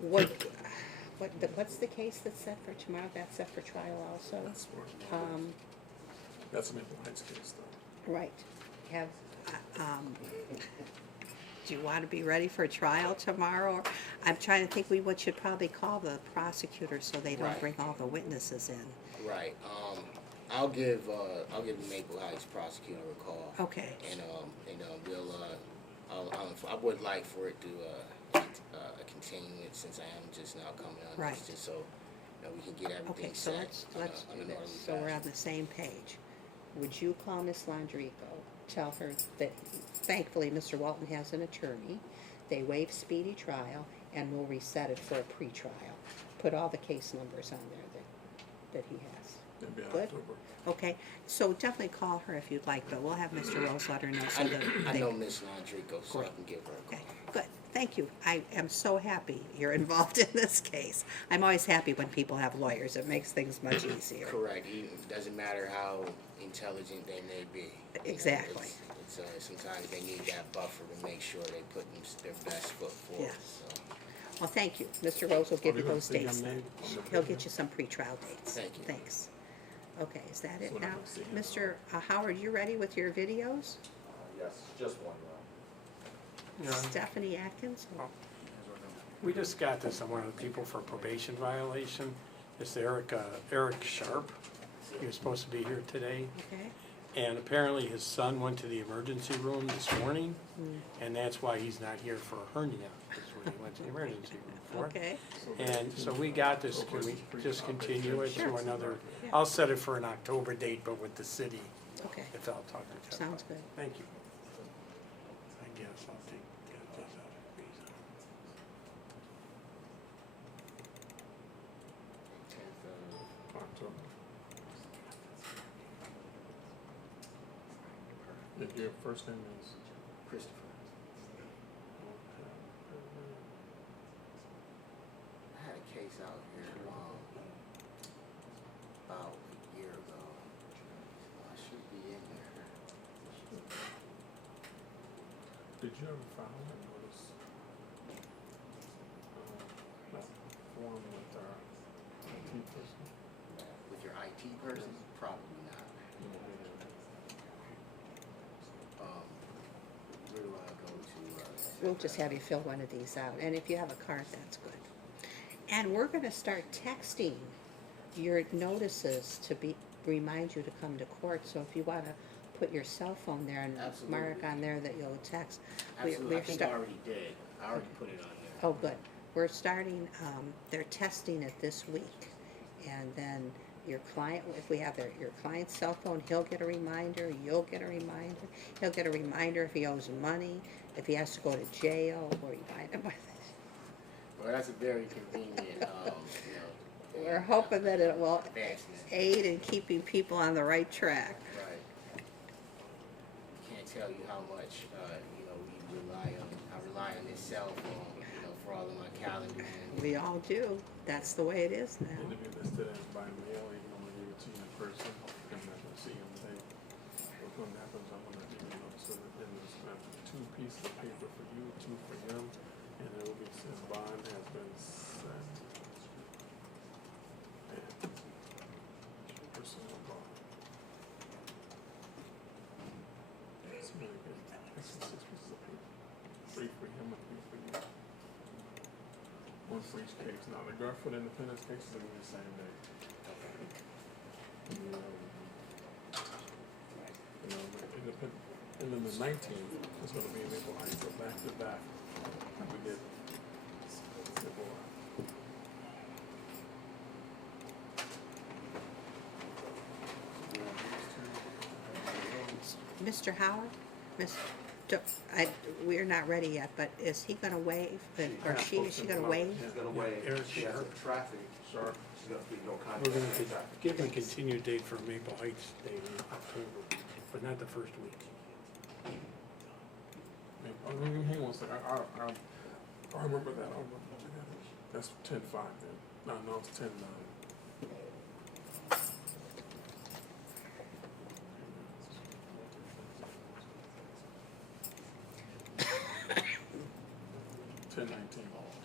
what's the case that's set for tomorrow? That's set for trial also? That's for, that's a Maple Heights case though. Right. Have, do you want to be ready for trial tomorrow? I'm trying to think, we should probably call the prosecutor so they don't Right. bring all the witnesses in. Right. I'll give the Maple Heights prosecutor a call. Okay. And we'll I would like for it to continue it since I am just now coming on Right. this, just so we can get everything Okay, so set let's on do an this, orderly so we're fashion. on the same page. Would you call Miss Landrico, tell her that thankfully Mr. Walton has an attorney, they waive speedy trial, and we'll reset it for a pretrial. Put all the case numbers on there that he has. It'll be Good? October. Okay, so definitely call her if you'd like, but we'll have Mr. Rose let her know so that I they. know Miss Landrico, so I Great. can give her a call. Okay, good, thank you. I am so happy you're involved in this case. I'm always happy when people have lawyers, it makes things much easier. Correct. It doesn't matter how intelligent they may be. Exactly. Sometimes they need that buffer to make sure they put their best foot forward. Yes. So, Well, thank you. Mr. Rose will give you Are we gonna those see him dates then. name? He'll get you some pretrial dates. Thank you. Thanks. Okay, is that it So we're not now? gonna see him. Mr. Howard, you ready with your videos? Yes, just one Yeah. Stephanie Atkins? We just got this on one of the people for probation violation. It's Eric Sharp. He was supposed to be here today. Okay. And apparently his son went to the emergency room this morning, and that's why he's not here for a hernia. That's what he went to the emergency room for. Okay. And so we got this, can we just continue it to Sure. another, Yeah. I'll set it for an October date, but with the city, Okay, if I'll talk to Jeff. sounds good. Thank you. I guess I'll take this out of reason. October. Your first name is? Christopher. I had a case out here about a year ago. I should be in there. Did you ever file a notice? Not form with our IT person? With your IT person? Probably not. Where do I go to? We'll just have you fill one of these out, and if you have a card, that's good. And we're gonna start texting your notices to remind you to come to court, so if you wanna put your cell phone there and Absolutely. mark on there that you'll text. Absolutely. I We're think I start- already did. I already put it on there. Oh, good. We're starting, they're testing it this week. And then your client, if we have your client's cell phone, he'll get a reminder, you'll get a reminder. He'll get a reminder if he owes money, if he has to go to jail, we'll remind him. Well, that's a very convenient, We're hoping that it will advancement. aid in keeping people on the right track. Right. Can't tell you how much, we rely on this cell phone, for all of my calendar. We all do. That's the way it is now. It'll be listed as by mail, even though I give it to you in person, I'm not gonna see them today. But when that happens, I'm gonna let you know, so that then there's two pieces of paper for you, two for him, and it will be says bond has been set. And personal bond. It's really good. That's 6 pieces of paper. 3 for him and 3 for you. One for each case. Now, the Garfield Independence cases are gonna be the same day. And then the 19th is gonna be in Maple Heights, so back to back. We did Maple Mr. Howard, we're not ready yet, but is he gonna waive, or is she gonna waive? She's gonna waive. Eric She has a Sharp. traffic. Sharp. She's gonna be no We're contact. gonna with traffic. give him a continued date for Maple Heights Day in October, but not the first week. Hang on a second. I remember that. That's 10-5 then. No, it's 10-9.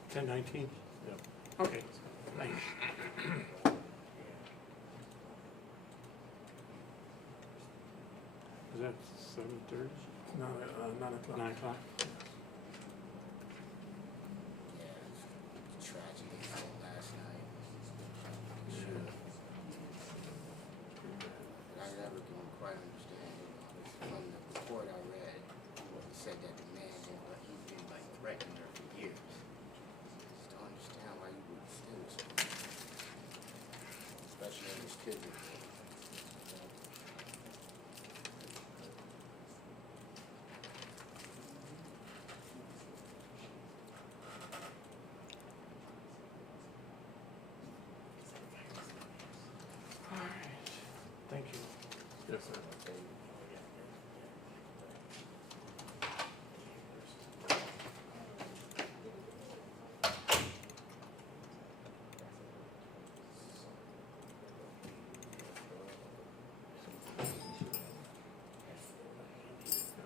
Ten nineteen? Yep. Okay, thanks. Is that 7:30? 9 o'clock. 9 o'clock? Tragedy last night. Yeah. I never can quite understand it. From the report I read, it said that the man he's been like threatening her for years. Just don't understand why you would still something. Especially when his kids are there. All right, thank you. Yes, sir.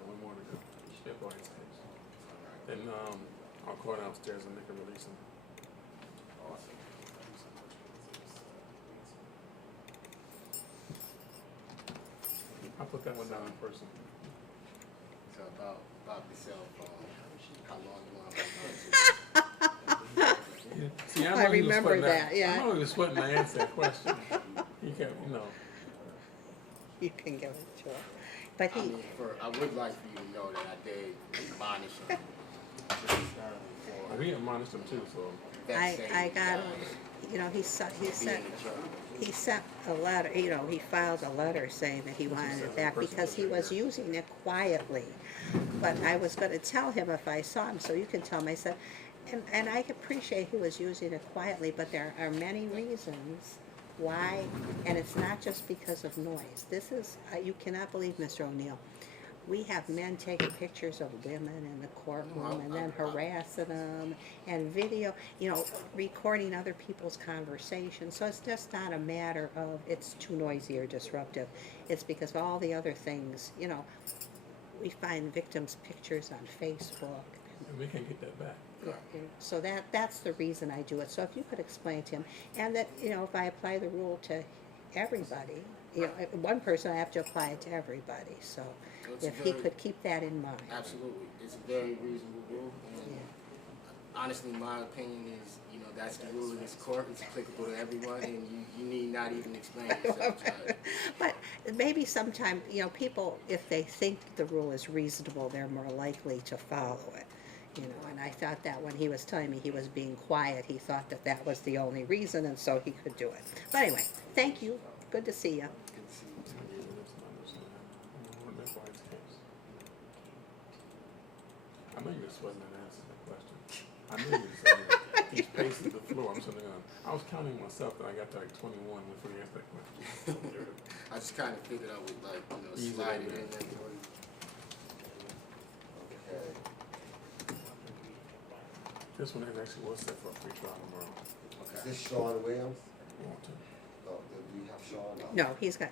One more to go. Yep, go ahead, please. Then, I'll call downstairs and make a release. I'll put that one down in person. So about the cell phone, how long you want to See, I know he was remember sweating that, yeah. I know he was sweating to answer that question. He kept, You can give it to her. But I he, mean, I would like for you to know that I did admonish him. We admonished him too, so. I got, he sent a letter, he filed a letter saying that he wanted it back because he was using it quietly. But I was gonna tell him if I saw him, so you can tell him, I said, and I appreciate he was using it quietly, but there are many reasons why, and it's not just because of noise. This is, you cannot believe, Mr. O'Neill, we have men taking pictures of women in the courtroom and then harassing them, and video, recording other people's conversations. So it's just not a matter of it's too noisy or disruptive. It's because of all the other things, we find victims' pictures on Facebook. And we can't get that back. So that's the reason I do it. So if you could explain to him, and that, if I apply the rule to everybody, one person, I have to apply it to everybody. So if he could keep that in mind. Absolutely. It's a very reasonable rule. And honestly, my opinion is, that's the rule in this court. It's applicable to everyone, and you need not even explain yourself. But maybe sometime, people, if they think the rule is reasonable, they're more likely to follow it. And I thought that when he was telling me he was being quiet, he thought that that was the only reason, and so he could do it. But anyway, thank you. Good to see you. Good to see you too. I know you were sweating and answering that question. I knew you were saying that. He paces the floor. I'm sitting on. I was counting myself that I got to like 21 before you asked that question. I just kind of figured I would slide it in there for you. This one actually was set for a pre-trial tomorrow. Is this Sean Williams? You want to? Do you have Sean? No, he's got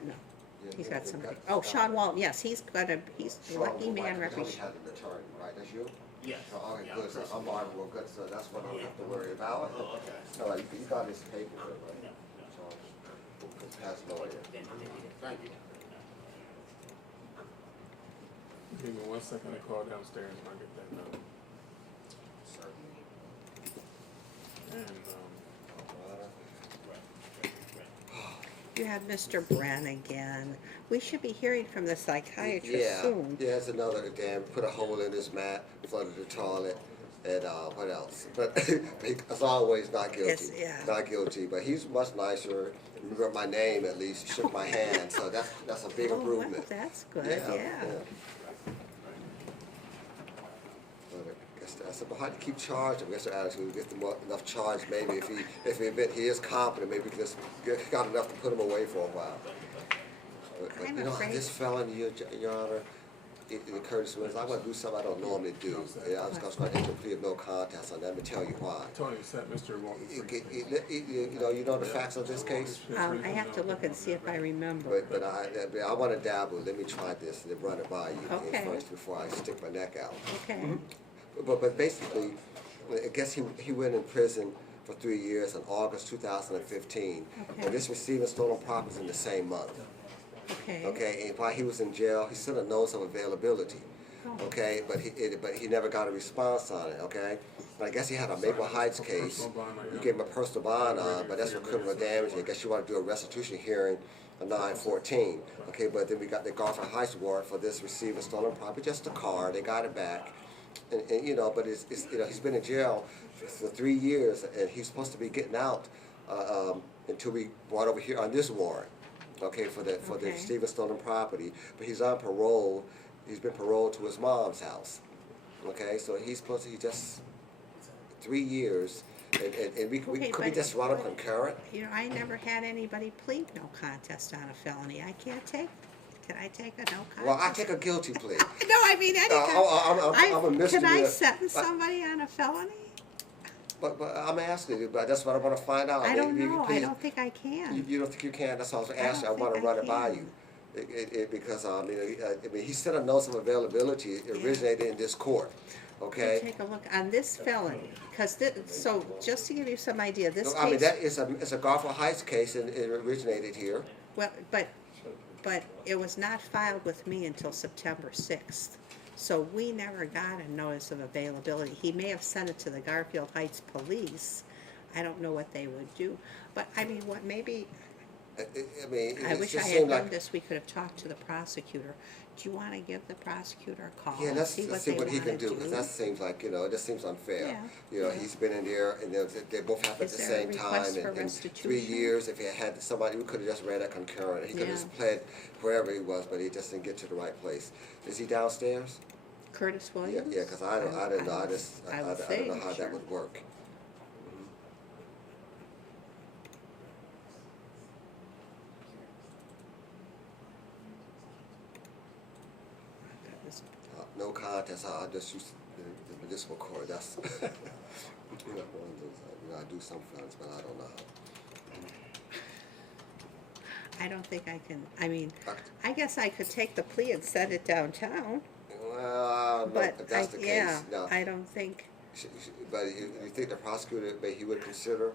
somebody. Oh, Sean Walton, yes, he's lucky man representative. Has an attorney, right? That's you? Yes. Oh, okay, good. So I'm already well good, so that's what I don't have to worry about. Oh, okay. So you got his paperwork, right? His past lawyer. Thank you. Give me 1 second to call downstairs and I'll get that done. have Mr. Bren again. We should be hearing from the psychiatrist Yeah, soon. yeah, it's another damn, put a hole in his mat, flooded the toilet, and, what else? But, as always, not guilty. Yes, yeah. Not guilty, but he's much nicer, remember my name at least, shook my hand, so that's a big Oh, well, improvement. that's good, Yeah, yeah. But I guess that's about how to keep charge. I guess their attitude, get them enough charge, maybe if he admit he is competent, maybe we can just got enough to put him away for a while. But I'm you know, afraid- this felony, Your Honor, Curtis Williams, I'm gonna do something I don't normally do. Yeah, I was gonna enter a plea of no contest on that. Let me tell you why. Tony set Mr. Walton free. You know the facts of this case? I have to look and see if I remember. But I wanna dabble. Let me try this and then run it by you Okay. first before I stick my neck out. Okay. But basically, I guess he went in prison for 3 years in August 2015. Okay. And this receiving stolen properties in the same month. Okay. Okay, and while he was in jail, he still had notice of availability. Oh. Okay, but he never got a response on it. Okay, but I guess he had a Maple Heights case. You gave him a personal bond on, but that's for criminal damage. I guess you want to do a restitution hearing on 9/14. Okay, but then we got the Garfield Heights warrant for this receiving stolen property, just a car. They got it back, and you know, but it's you know, he's been in jail for 3 years, and he's supposed to be getting out until we brought over here on this warrant. Okay, for the Okay. Stephen stolen property, but he's on parole. He's been paroled to his mom's house. Okay, so he's supposed to, he just 3 years, and we Okay, could we but- just run him concurrent? You know, I never had anybody plead no contest on a felony. I can't take, can I take a no contest? Well, I take a guilty plea. No, I mean, any I'm a Can I misdemeanor. sentence But- somebody on a felony? But I'm asking you, but that's what I want to find out. I don't Maybe you know. can I please- don't think I can. You don't think you can? That's all I was I don't asking. I want to think I run it by can. you. Because I mean, he said a notice of availability. It originated in this court. Okay. Take a look on this felony, because so just to give you some idea, this I mean, case, that is it's a Garfield Heights case, and it originated here. well, but it was not filed with me until September 6th. So we never got a notice of availability. He may have sent it to the Garfield Heights Police. I don't know what they would do. But I mean, what maybe, I mean, I it wish I just had seemed done like, this, we could have talked to the prosecutor. Do you want to give the prosecutor a call? yeah, and let's see see they what he can wanna do, because that seems like, you know, it just seems unfair. Yeah. You know, he's been in there, and they both happened at Is the there a same time, request for and in 3 restitution? years, if he had somebody, we could have just ran that concurrent. He could have just Yeah. pled wherever he was, but he just didn't get to the right place. Is he downstairs? Curtis Yeah, Williams? yeah, because I didn't know, I would don't know think, how sure. that would work. No contest, I just use the municipal court, that's, you know, one of those, you know, I do some felons, but I don't know how. I don't think I can, I mean, I guess I could take the plea and send it downtown, Well, no, but if that's the yeah, case, no. I don't think, But you think the prosecutor, he would consider?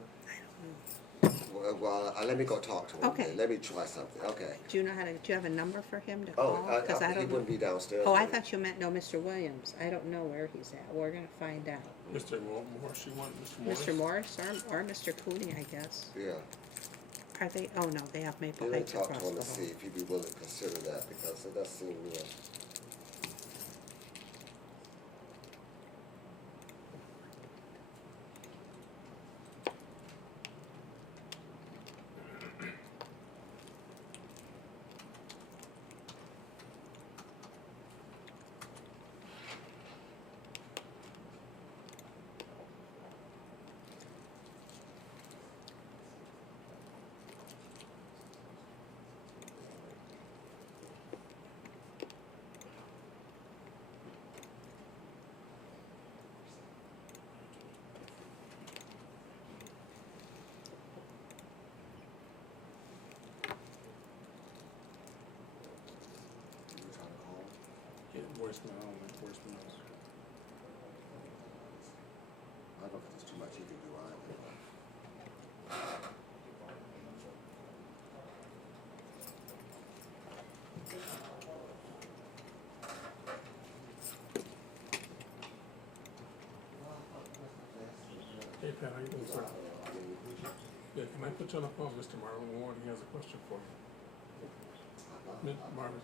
Well, let me go talk to him. Okay. Then. Let me try something, okay. do you know how to, do you have a number for him to Oh, call? 'Cause I he don't know. wouldn't be downstairs. Oh, I would he? thought you meant, no, Mr. Williams. I don't know where he's at. We're gonna find out. Mr. Morris, you want Mr. Morris? Mr. Morris or Mr. Cooney, I guess. Yeah. Are they, oh no, they have Maple Let me Heights talk across to him the and see hall. if he'd be willing to consider that, because it does seem, you know. Yeah, voicemail, voicemails. I don't know if there's too much he can do either. Hey, Pat, how you doing, sir? Yeah, can I put you on the phone, Mr. Marlon Ward? He has a question for you. Marvin.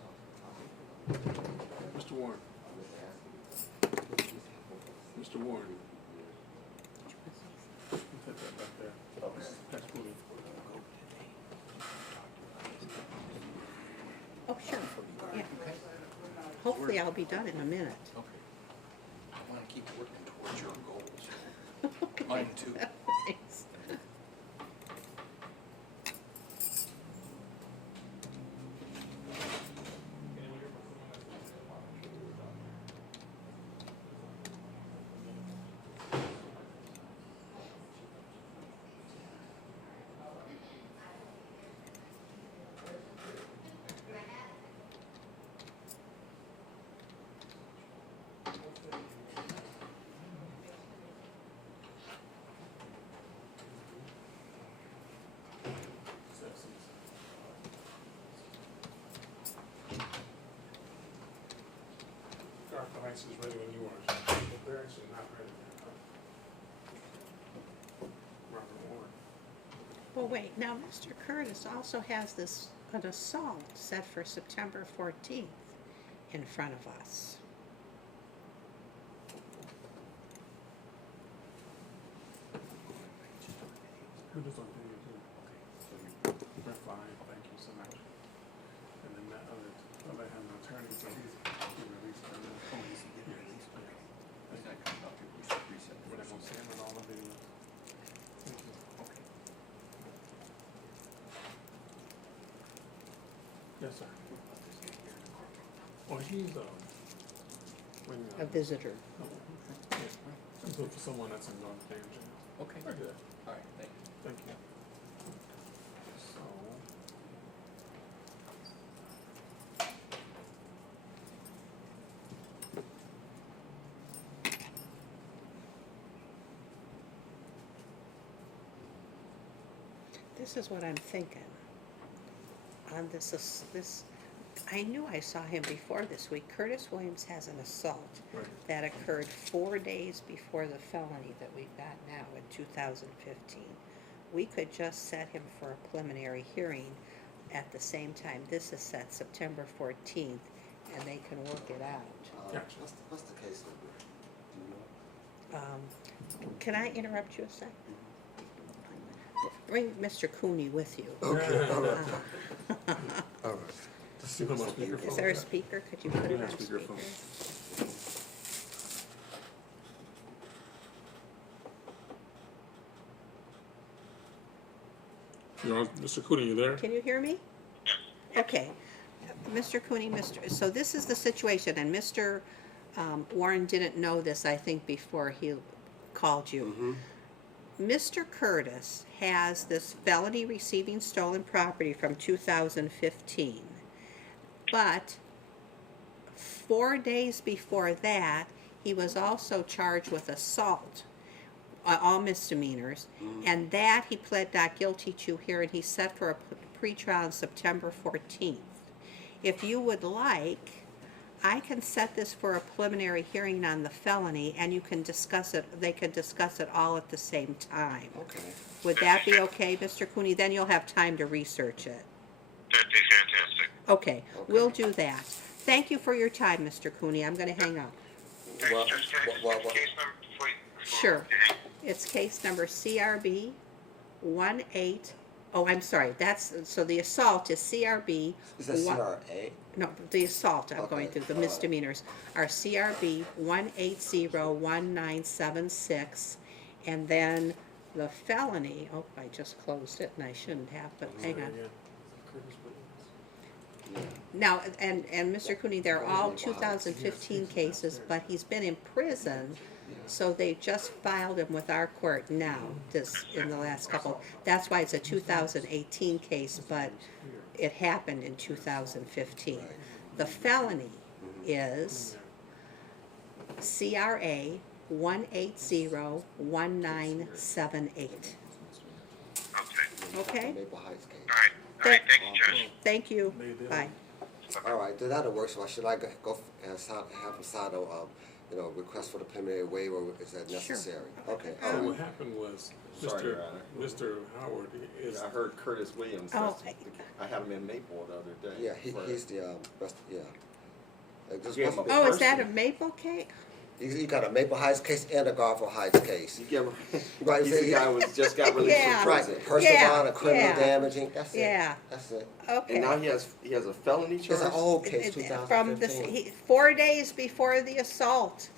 Mr. Warren. Mr. Warren. Put that back there. That's cool. Oh, sure, yeah. Hopefully I'll be done in a minute. Okay. I wanna keep working towards your goals. Mine too. Thanks. Our device is ready when you are. But they're actually not ready. Marvin Warren. Well, wait, now Mr. Curtis also has an assault set for September 14th in front of us. Who does on video too? We're fine, thank you so much. And then that other have an attorney, so he's released. We're not gonna see him in all the videos. Thank you. Okay. Yes, sir. Well, he's, A visitor. Oh, yeah. He's looking for someone that's in North Danger. Okay. Very good. All right, thank you. Thank you. So. This is what I'm thinking. On this, I knew I saw him before this week. Curtis Williams has an assault Right. that occurred 4 days before the felony that we've got now in 2015. We could just set him for a preliminary hearing at the same time. This is set September 14th, and they can work it out. What's the case number? Do you know? Can I interrupt you a sec? Bring Mr. Cooney with you. Okay, all right. All right. See him on speakerphone. Is there a speaker? Could you put it Yeah, on speaker? speakerphone. You're on, Mr. Cooney, you there? Can you hear me? Okay. Mr. Cooney, so this is the situation, and Mr. Warren didn't know this, I think, before he called you. Mr. Curtis has this felony receiving stolen property from 2015. But 4 days before that, he was also charged with assault, all misdemeanors, and that he pled not guilty to here, and he's set for a pretrial on September 14th. If you would like, I can set this for a preliminary hearing on the felony, and you can discuss it, they can discuss it all at the same time. Okay. Would that be okay, Mr. Cooney? Then you'll have time to research it. That'd be fantastic. Okay, we'll do that. Thank you for your time, Mr. Cooney. I'm gonna hang up. Well, Just case number before you. Sure. It's case number CRB 18, oh, I'm sorry, so the assault is CRB. Is that CRA? No, the assault, I'm going Okay, through, the all right. misdemeanors are CRB 1801976, and then the felony, oh, I just closed it and I shouldn't have, but hang on. Now, and Mr. Cooney, they're all 2015 cases, but he's been in prison, so they just filed him with our court now, in the last couple. That's why it's a 2018 case, but it happened in 2015. The felony is CRA 1801978. Okay? Maple Heights case. Alright, thank you, Judge. Thank you. Bye. All right, that'll work. So should I go and have him sign a request for the preliminary waiver, is that necessary? Okay, all So right. what happened was, Sorry, Your Honor. Mr. Howard is, I heard Curtis Williams, Oh, I had him in Maple the other day. Yeah, for- he's the, yeah. Yeah, Just- Oh, is that a maple cake? You got a Maple Heights case and a Garfield Heights case. You get, Right, he's the guy who just got released Yeah. from Right, prison. personal Yeah, bond, a criminal yeah. damaging, that's it. Yeah. That's it. Okay. And now he has a felony charge? It's an old case, It- two thousand From the, fifteen. 4 days before the assault,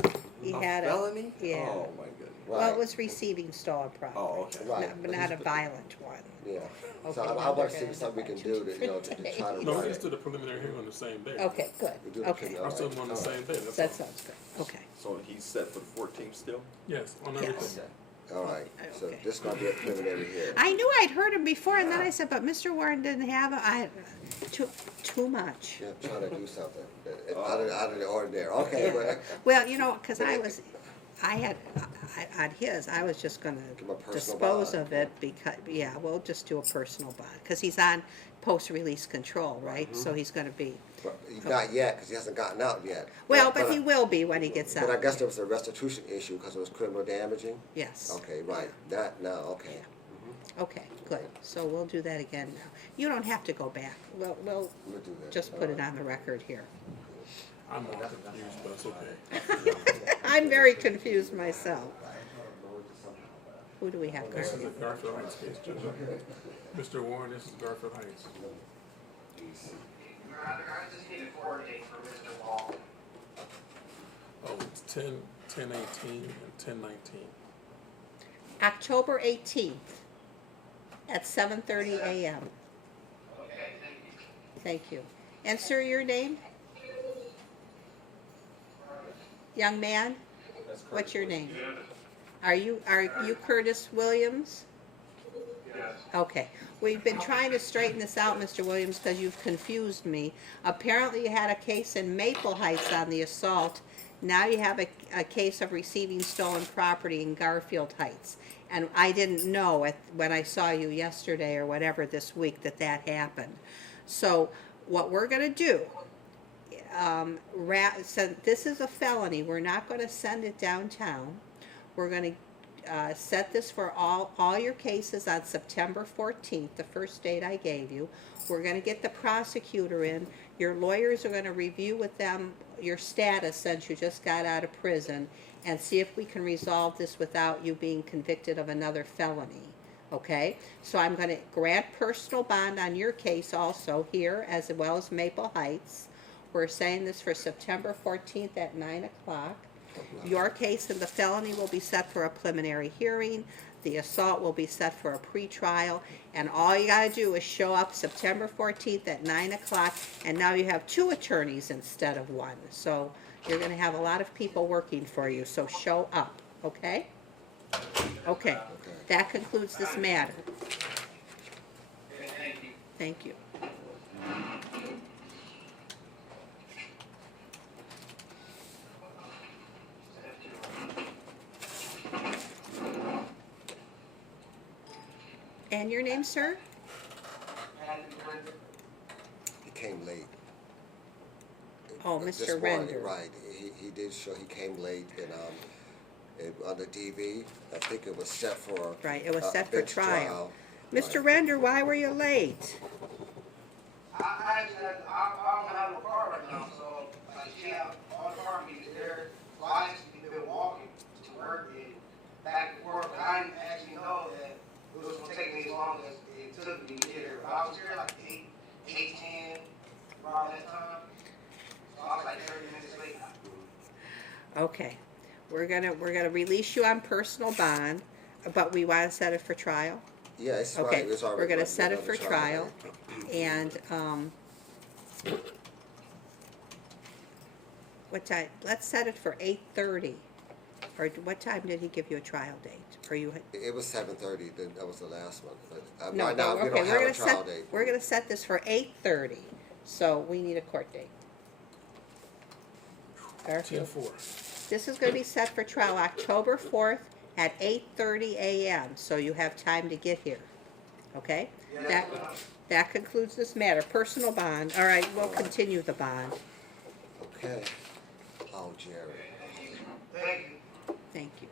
he A had a, felony? yeah. Oh, my goodness. Well, it was receiving stolen property. Oh, okay. Right. But not a violent one. Yeah, Okay, so I now want they're to see gonna if something we can divide do to, to try to. no, right we just it. did the preliminary hearing on the same day. Okay, good, We do the okay. preliminary. I'm still on the same day, that's That all. sounds good, okay. So he's set for the 14th still? Yes, on Yes. everything. All right, so Okay. this gonna be a preliminary hearing. I knew I'd heard him before, and then I said, but Mr. Warren didn't have it, too much. Yeah, trying to do something out of the ordinary, okay, but Well, you know, because on his, I was just gonna Give him a personal dispose bond. of it because, yeah, we'll just do a personal bond, because he's on post-release control, right? Mm-hmm. So he's gonna be, but not yet, because he hasn't gotten out yet. well, but he will be when he gets out. But I guess there was a restitution issue because it was criminal damaging? Yes. Okay, right, that, now, okay. Okay, good, so we'll do that again now. You don't have to go back, we'll We'll do that. just put it on the record here. I'm all confused, but it's okay. I'm very confused myself. Who do we have, This is Garfield? a Garfield Heights case, Judge. Mr. Warren, this is Garfield Heights. I just need a court date for Mr. Wall. Oh, it's 10/18 and 10/19. October 18th at 7:30 a.m. Okay, thank you. Thank you. And sir, your name? Young man? What's your name? Are you Curtis Williams? Yes. Okay. We've been trying to straighten this out, Mr. Williams, because you've confused me. Apparently you had a case in Maple Heights on the assault. Now you have a case of receiving stolen property in Garfield Heights. And I didn't know when I saw you yesterday or whatever this week that happened. So what we're going to do, so this is a felony. We're not going to send it downtown. We're going to set this for all your cases on September 14th, the first date I gave you. We're going to get the prosecutor in. Your lawyers are going to review with them your status since you just got out of prison and see if we can resolve this without you being convicted of another felony. Okay? So I'm going to grant personal bond on your case also here as well as Maple Heights. We're saying this for September 14th at 9 o'clock. Your case and the felony will be set for a preliminary hearing. The assault will be set for a pretrial. And all you gotta do is show up September 14th at 9 o'clock. And now you have 2 attorneys instead of 1. So you're gonna have a lot of people working for you. So show up, okay? Okay. That concludes this matter. Thank you. Thank you. And your name, sir? He came late. Oh, This Mr. morning, Render. Right, he did show, he came late and, on the DV, I think it was set for. Right, it was a set for bench trial. Mr. Render, why were you late? I don't have a car right now, so I can't, all the car meetings there, lights, you've been walking to work and back and forth, but I didn't actually know that it was gonna take me as long as it took me here. But I was here like 8:10, around that time, so I was like 30 minutes late. Okay, we're gonna release you on personal bond, but we wanna set it for trial? Yeah, it's right, Okay, it's already. we're gonna right, set it on for the trial, and, what time, let's set it for 8:30. Or what time did he give you a trial date? Or you, It was 7:30, then that was the last one, but no, right now, we okay, don't we're have gonna a trial set, date. we're gonna set this for 8:30, so we need a court date. Garfield. 10/4. This is gonna be set for trial October 4th at 8:30 a.m., so you have time to get here, okay? That concludes this matter. Personal bond, all right, we'll continue the bond. Okay. Oh, Jerry. Thank you. Thank you.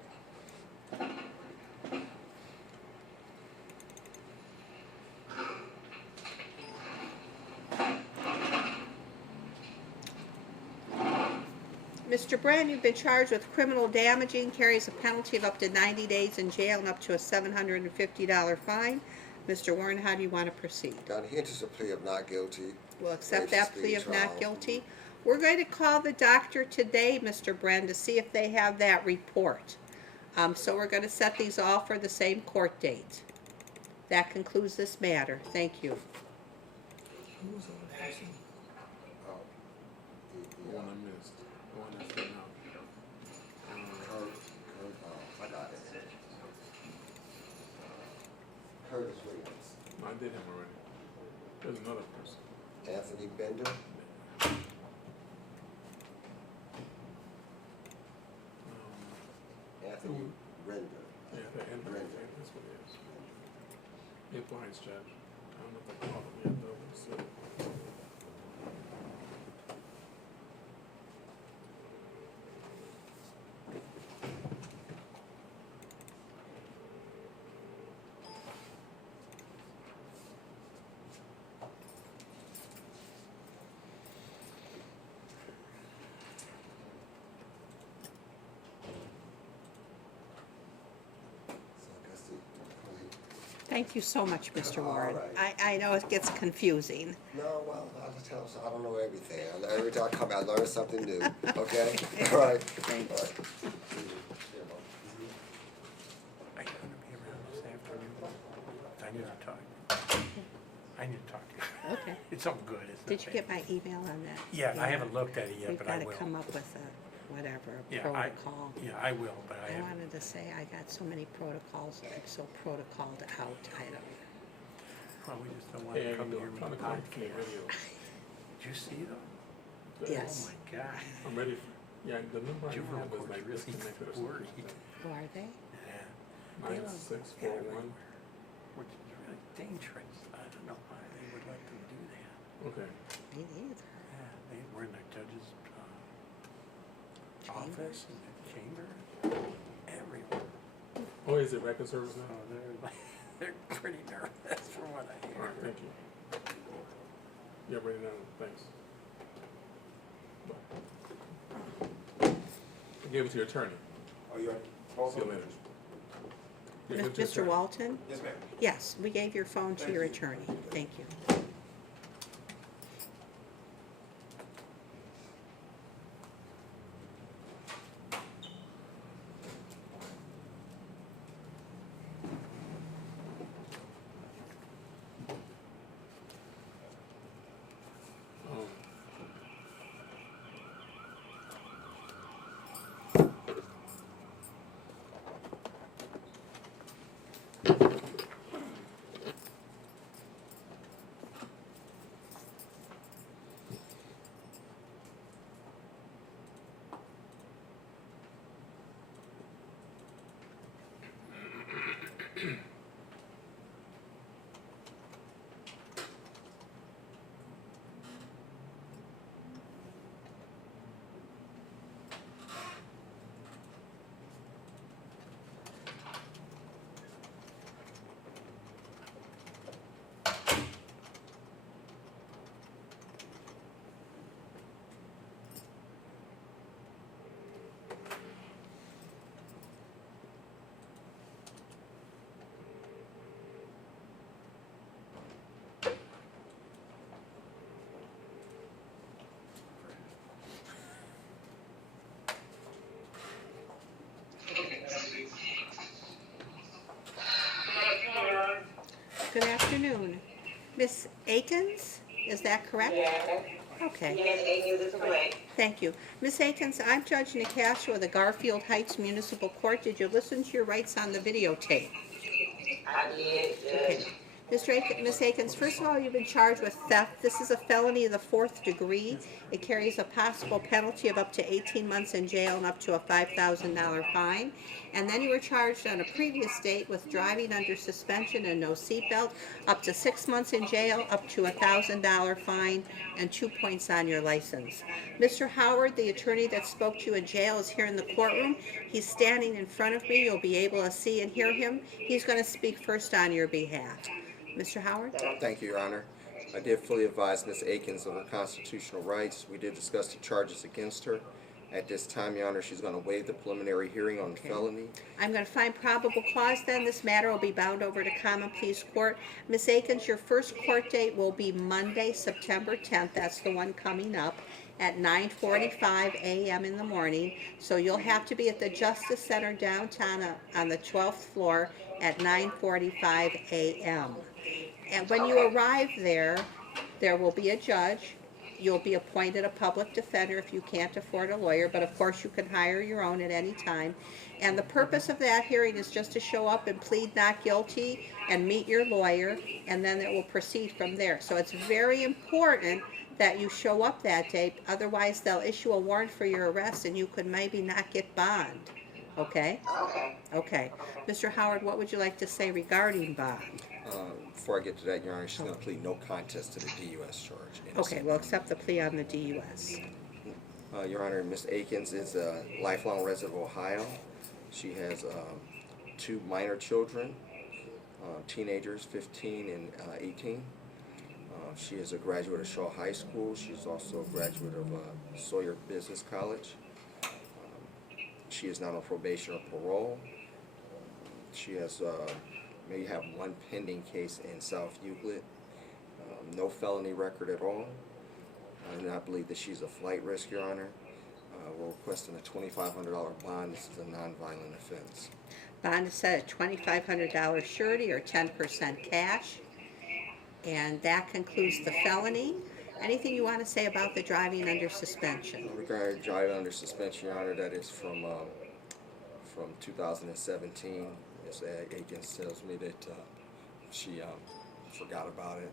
Mr. Brand, you've been charged with criminal damaging, carries a penalty of up to 90 days in jail and up to a $750 fine. Mr. Warren, how do you want to proceed? Now, he enters a plea of not guilty. We'll accept Waives the that plea of speedy not trial. guilty. We're going to call the doctor today, Mr. Brand, to see if they have that report. So we're going to set these all for the same court date. That concludes this matter. Thank you. Who was the other person? The one I missed. The one that's been out. I got it. Curtis Williams. No, I did him already. There's another person. Anthony Bender. Anthony Render. Yeah, the end. Render. That's what it is. Compliance judge. I don't know if I called him yet though. We'll see. Thank you so much, Mr. Warren. All right. I know it gets confusing. No, well, I'll just tell you, I don't know everything. Every time I come, I learn something new. Okay? All right. Thanks. All right. Are you gonna be around this afternoon? I need to talk. I need to talk to you. Okay. It's something good, isn't it? Did you get my email on that? Yeah, I haven't looked at it yet, but I will. We've got to come up with a, whatever, a Yeah, protocol. Yeah, I will, but I I haven't. wanted to say I got so many protocols, I'm so protocoled out, I don't. Well, we just don't want Hey, to come how you here doing? with a Trying to connect to your podcast. video. Did you see them? Yes. Oh, my God. I'm ready for, yeah, the number I Juvenile have is court's like really disconnected or worried. something. Who are they? Yeah. Nine six four one. Which is really dangerous. I don't know why they would let them do that. Okay. Me neither. Yeah, they were in the judge's Chamber? office and the chamber, everywhere. Oh, is it record service So now? they're like, they're pretty nervous from what I All hear. right, thank you. Yeah, ready now. Thanks. Bye. I gave it to your attorney. Oh, you already? See you later. Yeah, give it to your Mr. attorney. Walton? Yes, ma'am. Yes, we gave your phone to Thank your you. attorney. Thank you. Good afternoon. Miss Akins, is that correct? Yes. Okay. Yes, Akins is correct. Thank you. Miss Akins, I'm Judge Nicastro of the Garfield Heights Municipal Court. Did you listen to your rights on the videotape? I did, Okay. Judge. Ms. Akins, first of all, you've been charged with theft. This is a felony of the 4th degree. It carries a possible penalty of up to 18 months in jail and up to a $5,000 fine. And then you were charged on a previous date with driving under suspension and no seatbelt, up to 6 months in jail, up to a $1,000 fine, and 2 points on your license. Mr. Howard, the attorney that spoke to you in jail, is here in the courtroom. He's standing in front of me. You'll be able to see and hear him. He's going to speak first on your behalf. Mr. Howard? Thank you, Your Honor. I did fully advise Ms. Akins of her constitutional rights. We did discuss the charges against her. At this time, Your Honor, she's going to waive the preliminary hearing on the felony. I'm going to find probable cause then. This matter will be bound over to Common Pleas Court. Ms. Akins, your first court date will be Monday, September 10th. That's the one coming up at 9:45 a.m. in the morning. So you'll have to be at the Justice Center downtown on the 12th floor at 9:45 a.m. And when you arrive there, there will be a judge. You'll be appointed a public defender if you can't afford a lawyer, but of course you can hire your own at any time. And the purpose of that hearing is just to show up and plead not guilty and meet your lawyer, and then it will proceed from there. So it's very important that you show up that day, otherwise they'll issue a warrant for your arrest and you could maybe not get bond. Okay? Okay. Mr. Howard, what would you like to say regarding bond? Before I get to that, Your Honor, she's going to plead no contest to the DUS charge. Okay, we'll accept the plea on the DUS. Your Honor, Ms. Akins is a lifelong resident of Ohio. She has 2 minor children, teenagers, 15 and 18. She is a graduate of Shaw High School. She's also a graduate of Sawyer Business College. She is not on probation or parole. She has may have 1 pending case in South Euclid. No felony record at all. And I believe that she's a flight risk, Your Honor. We're requesting a $2,500 bond. This is a nonviolent offense. Bond is set at $2,500 surety or 10% cash. And that concludes the felony. Anything you want to say about the driving under suspension? Regarding driving under suspension, Your Honor, that is from 2017. Ms. Akins tells me that she forgot about it.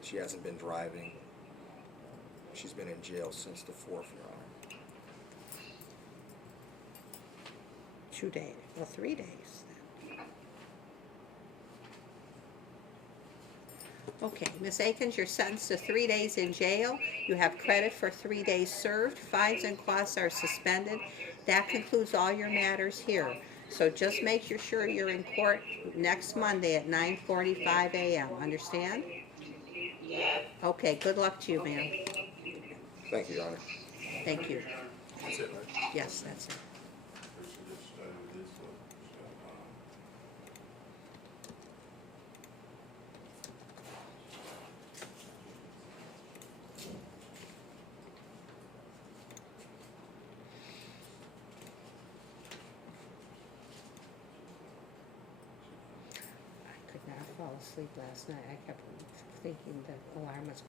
She hasn't been driving. She's been in jail since the 4th, Your Honor. 2 days, well, 3 days. Okay, Ms. Akins, you're sentenced to 3 days in jail. You have credit for 3 days served. Fines and costs are suspended. That concludes all your matters here. So just make sure you're in court next Monday at 9:45 a.m. Understand? Yeah. Okay, good luck to you, ma'am. Thank you, Your Honor. Thank you. That's it, right? Yes, that's it. I could not fall asleep last night. I kept thinking the alarm was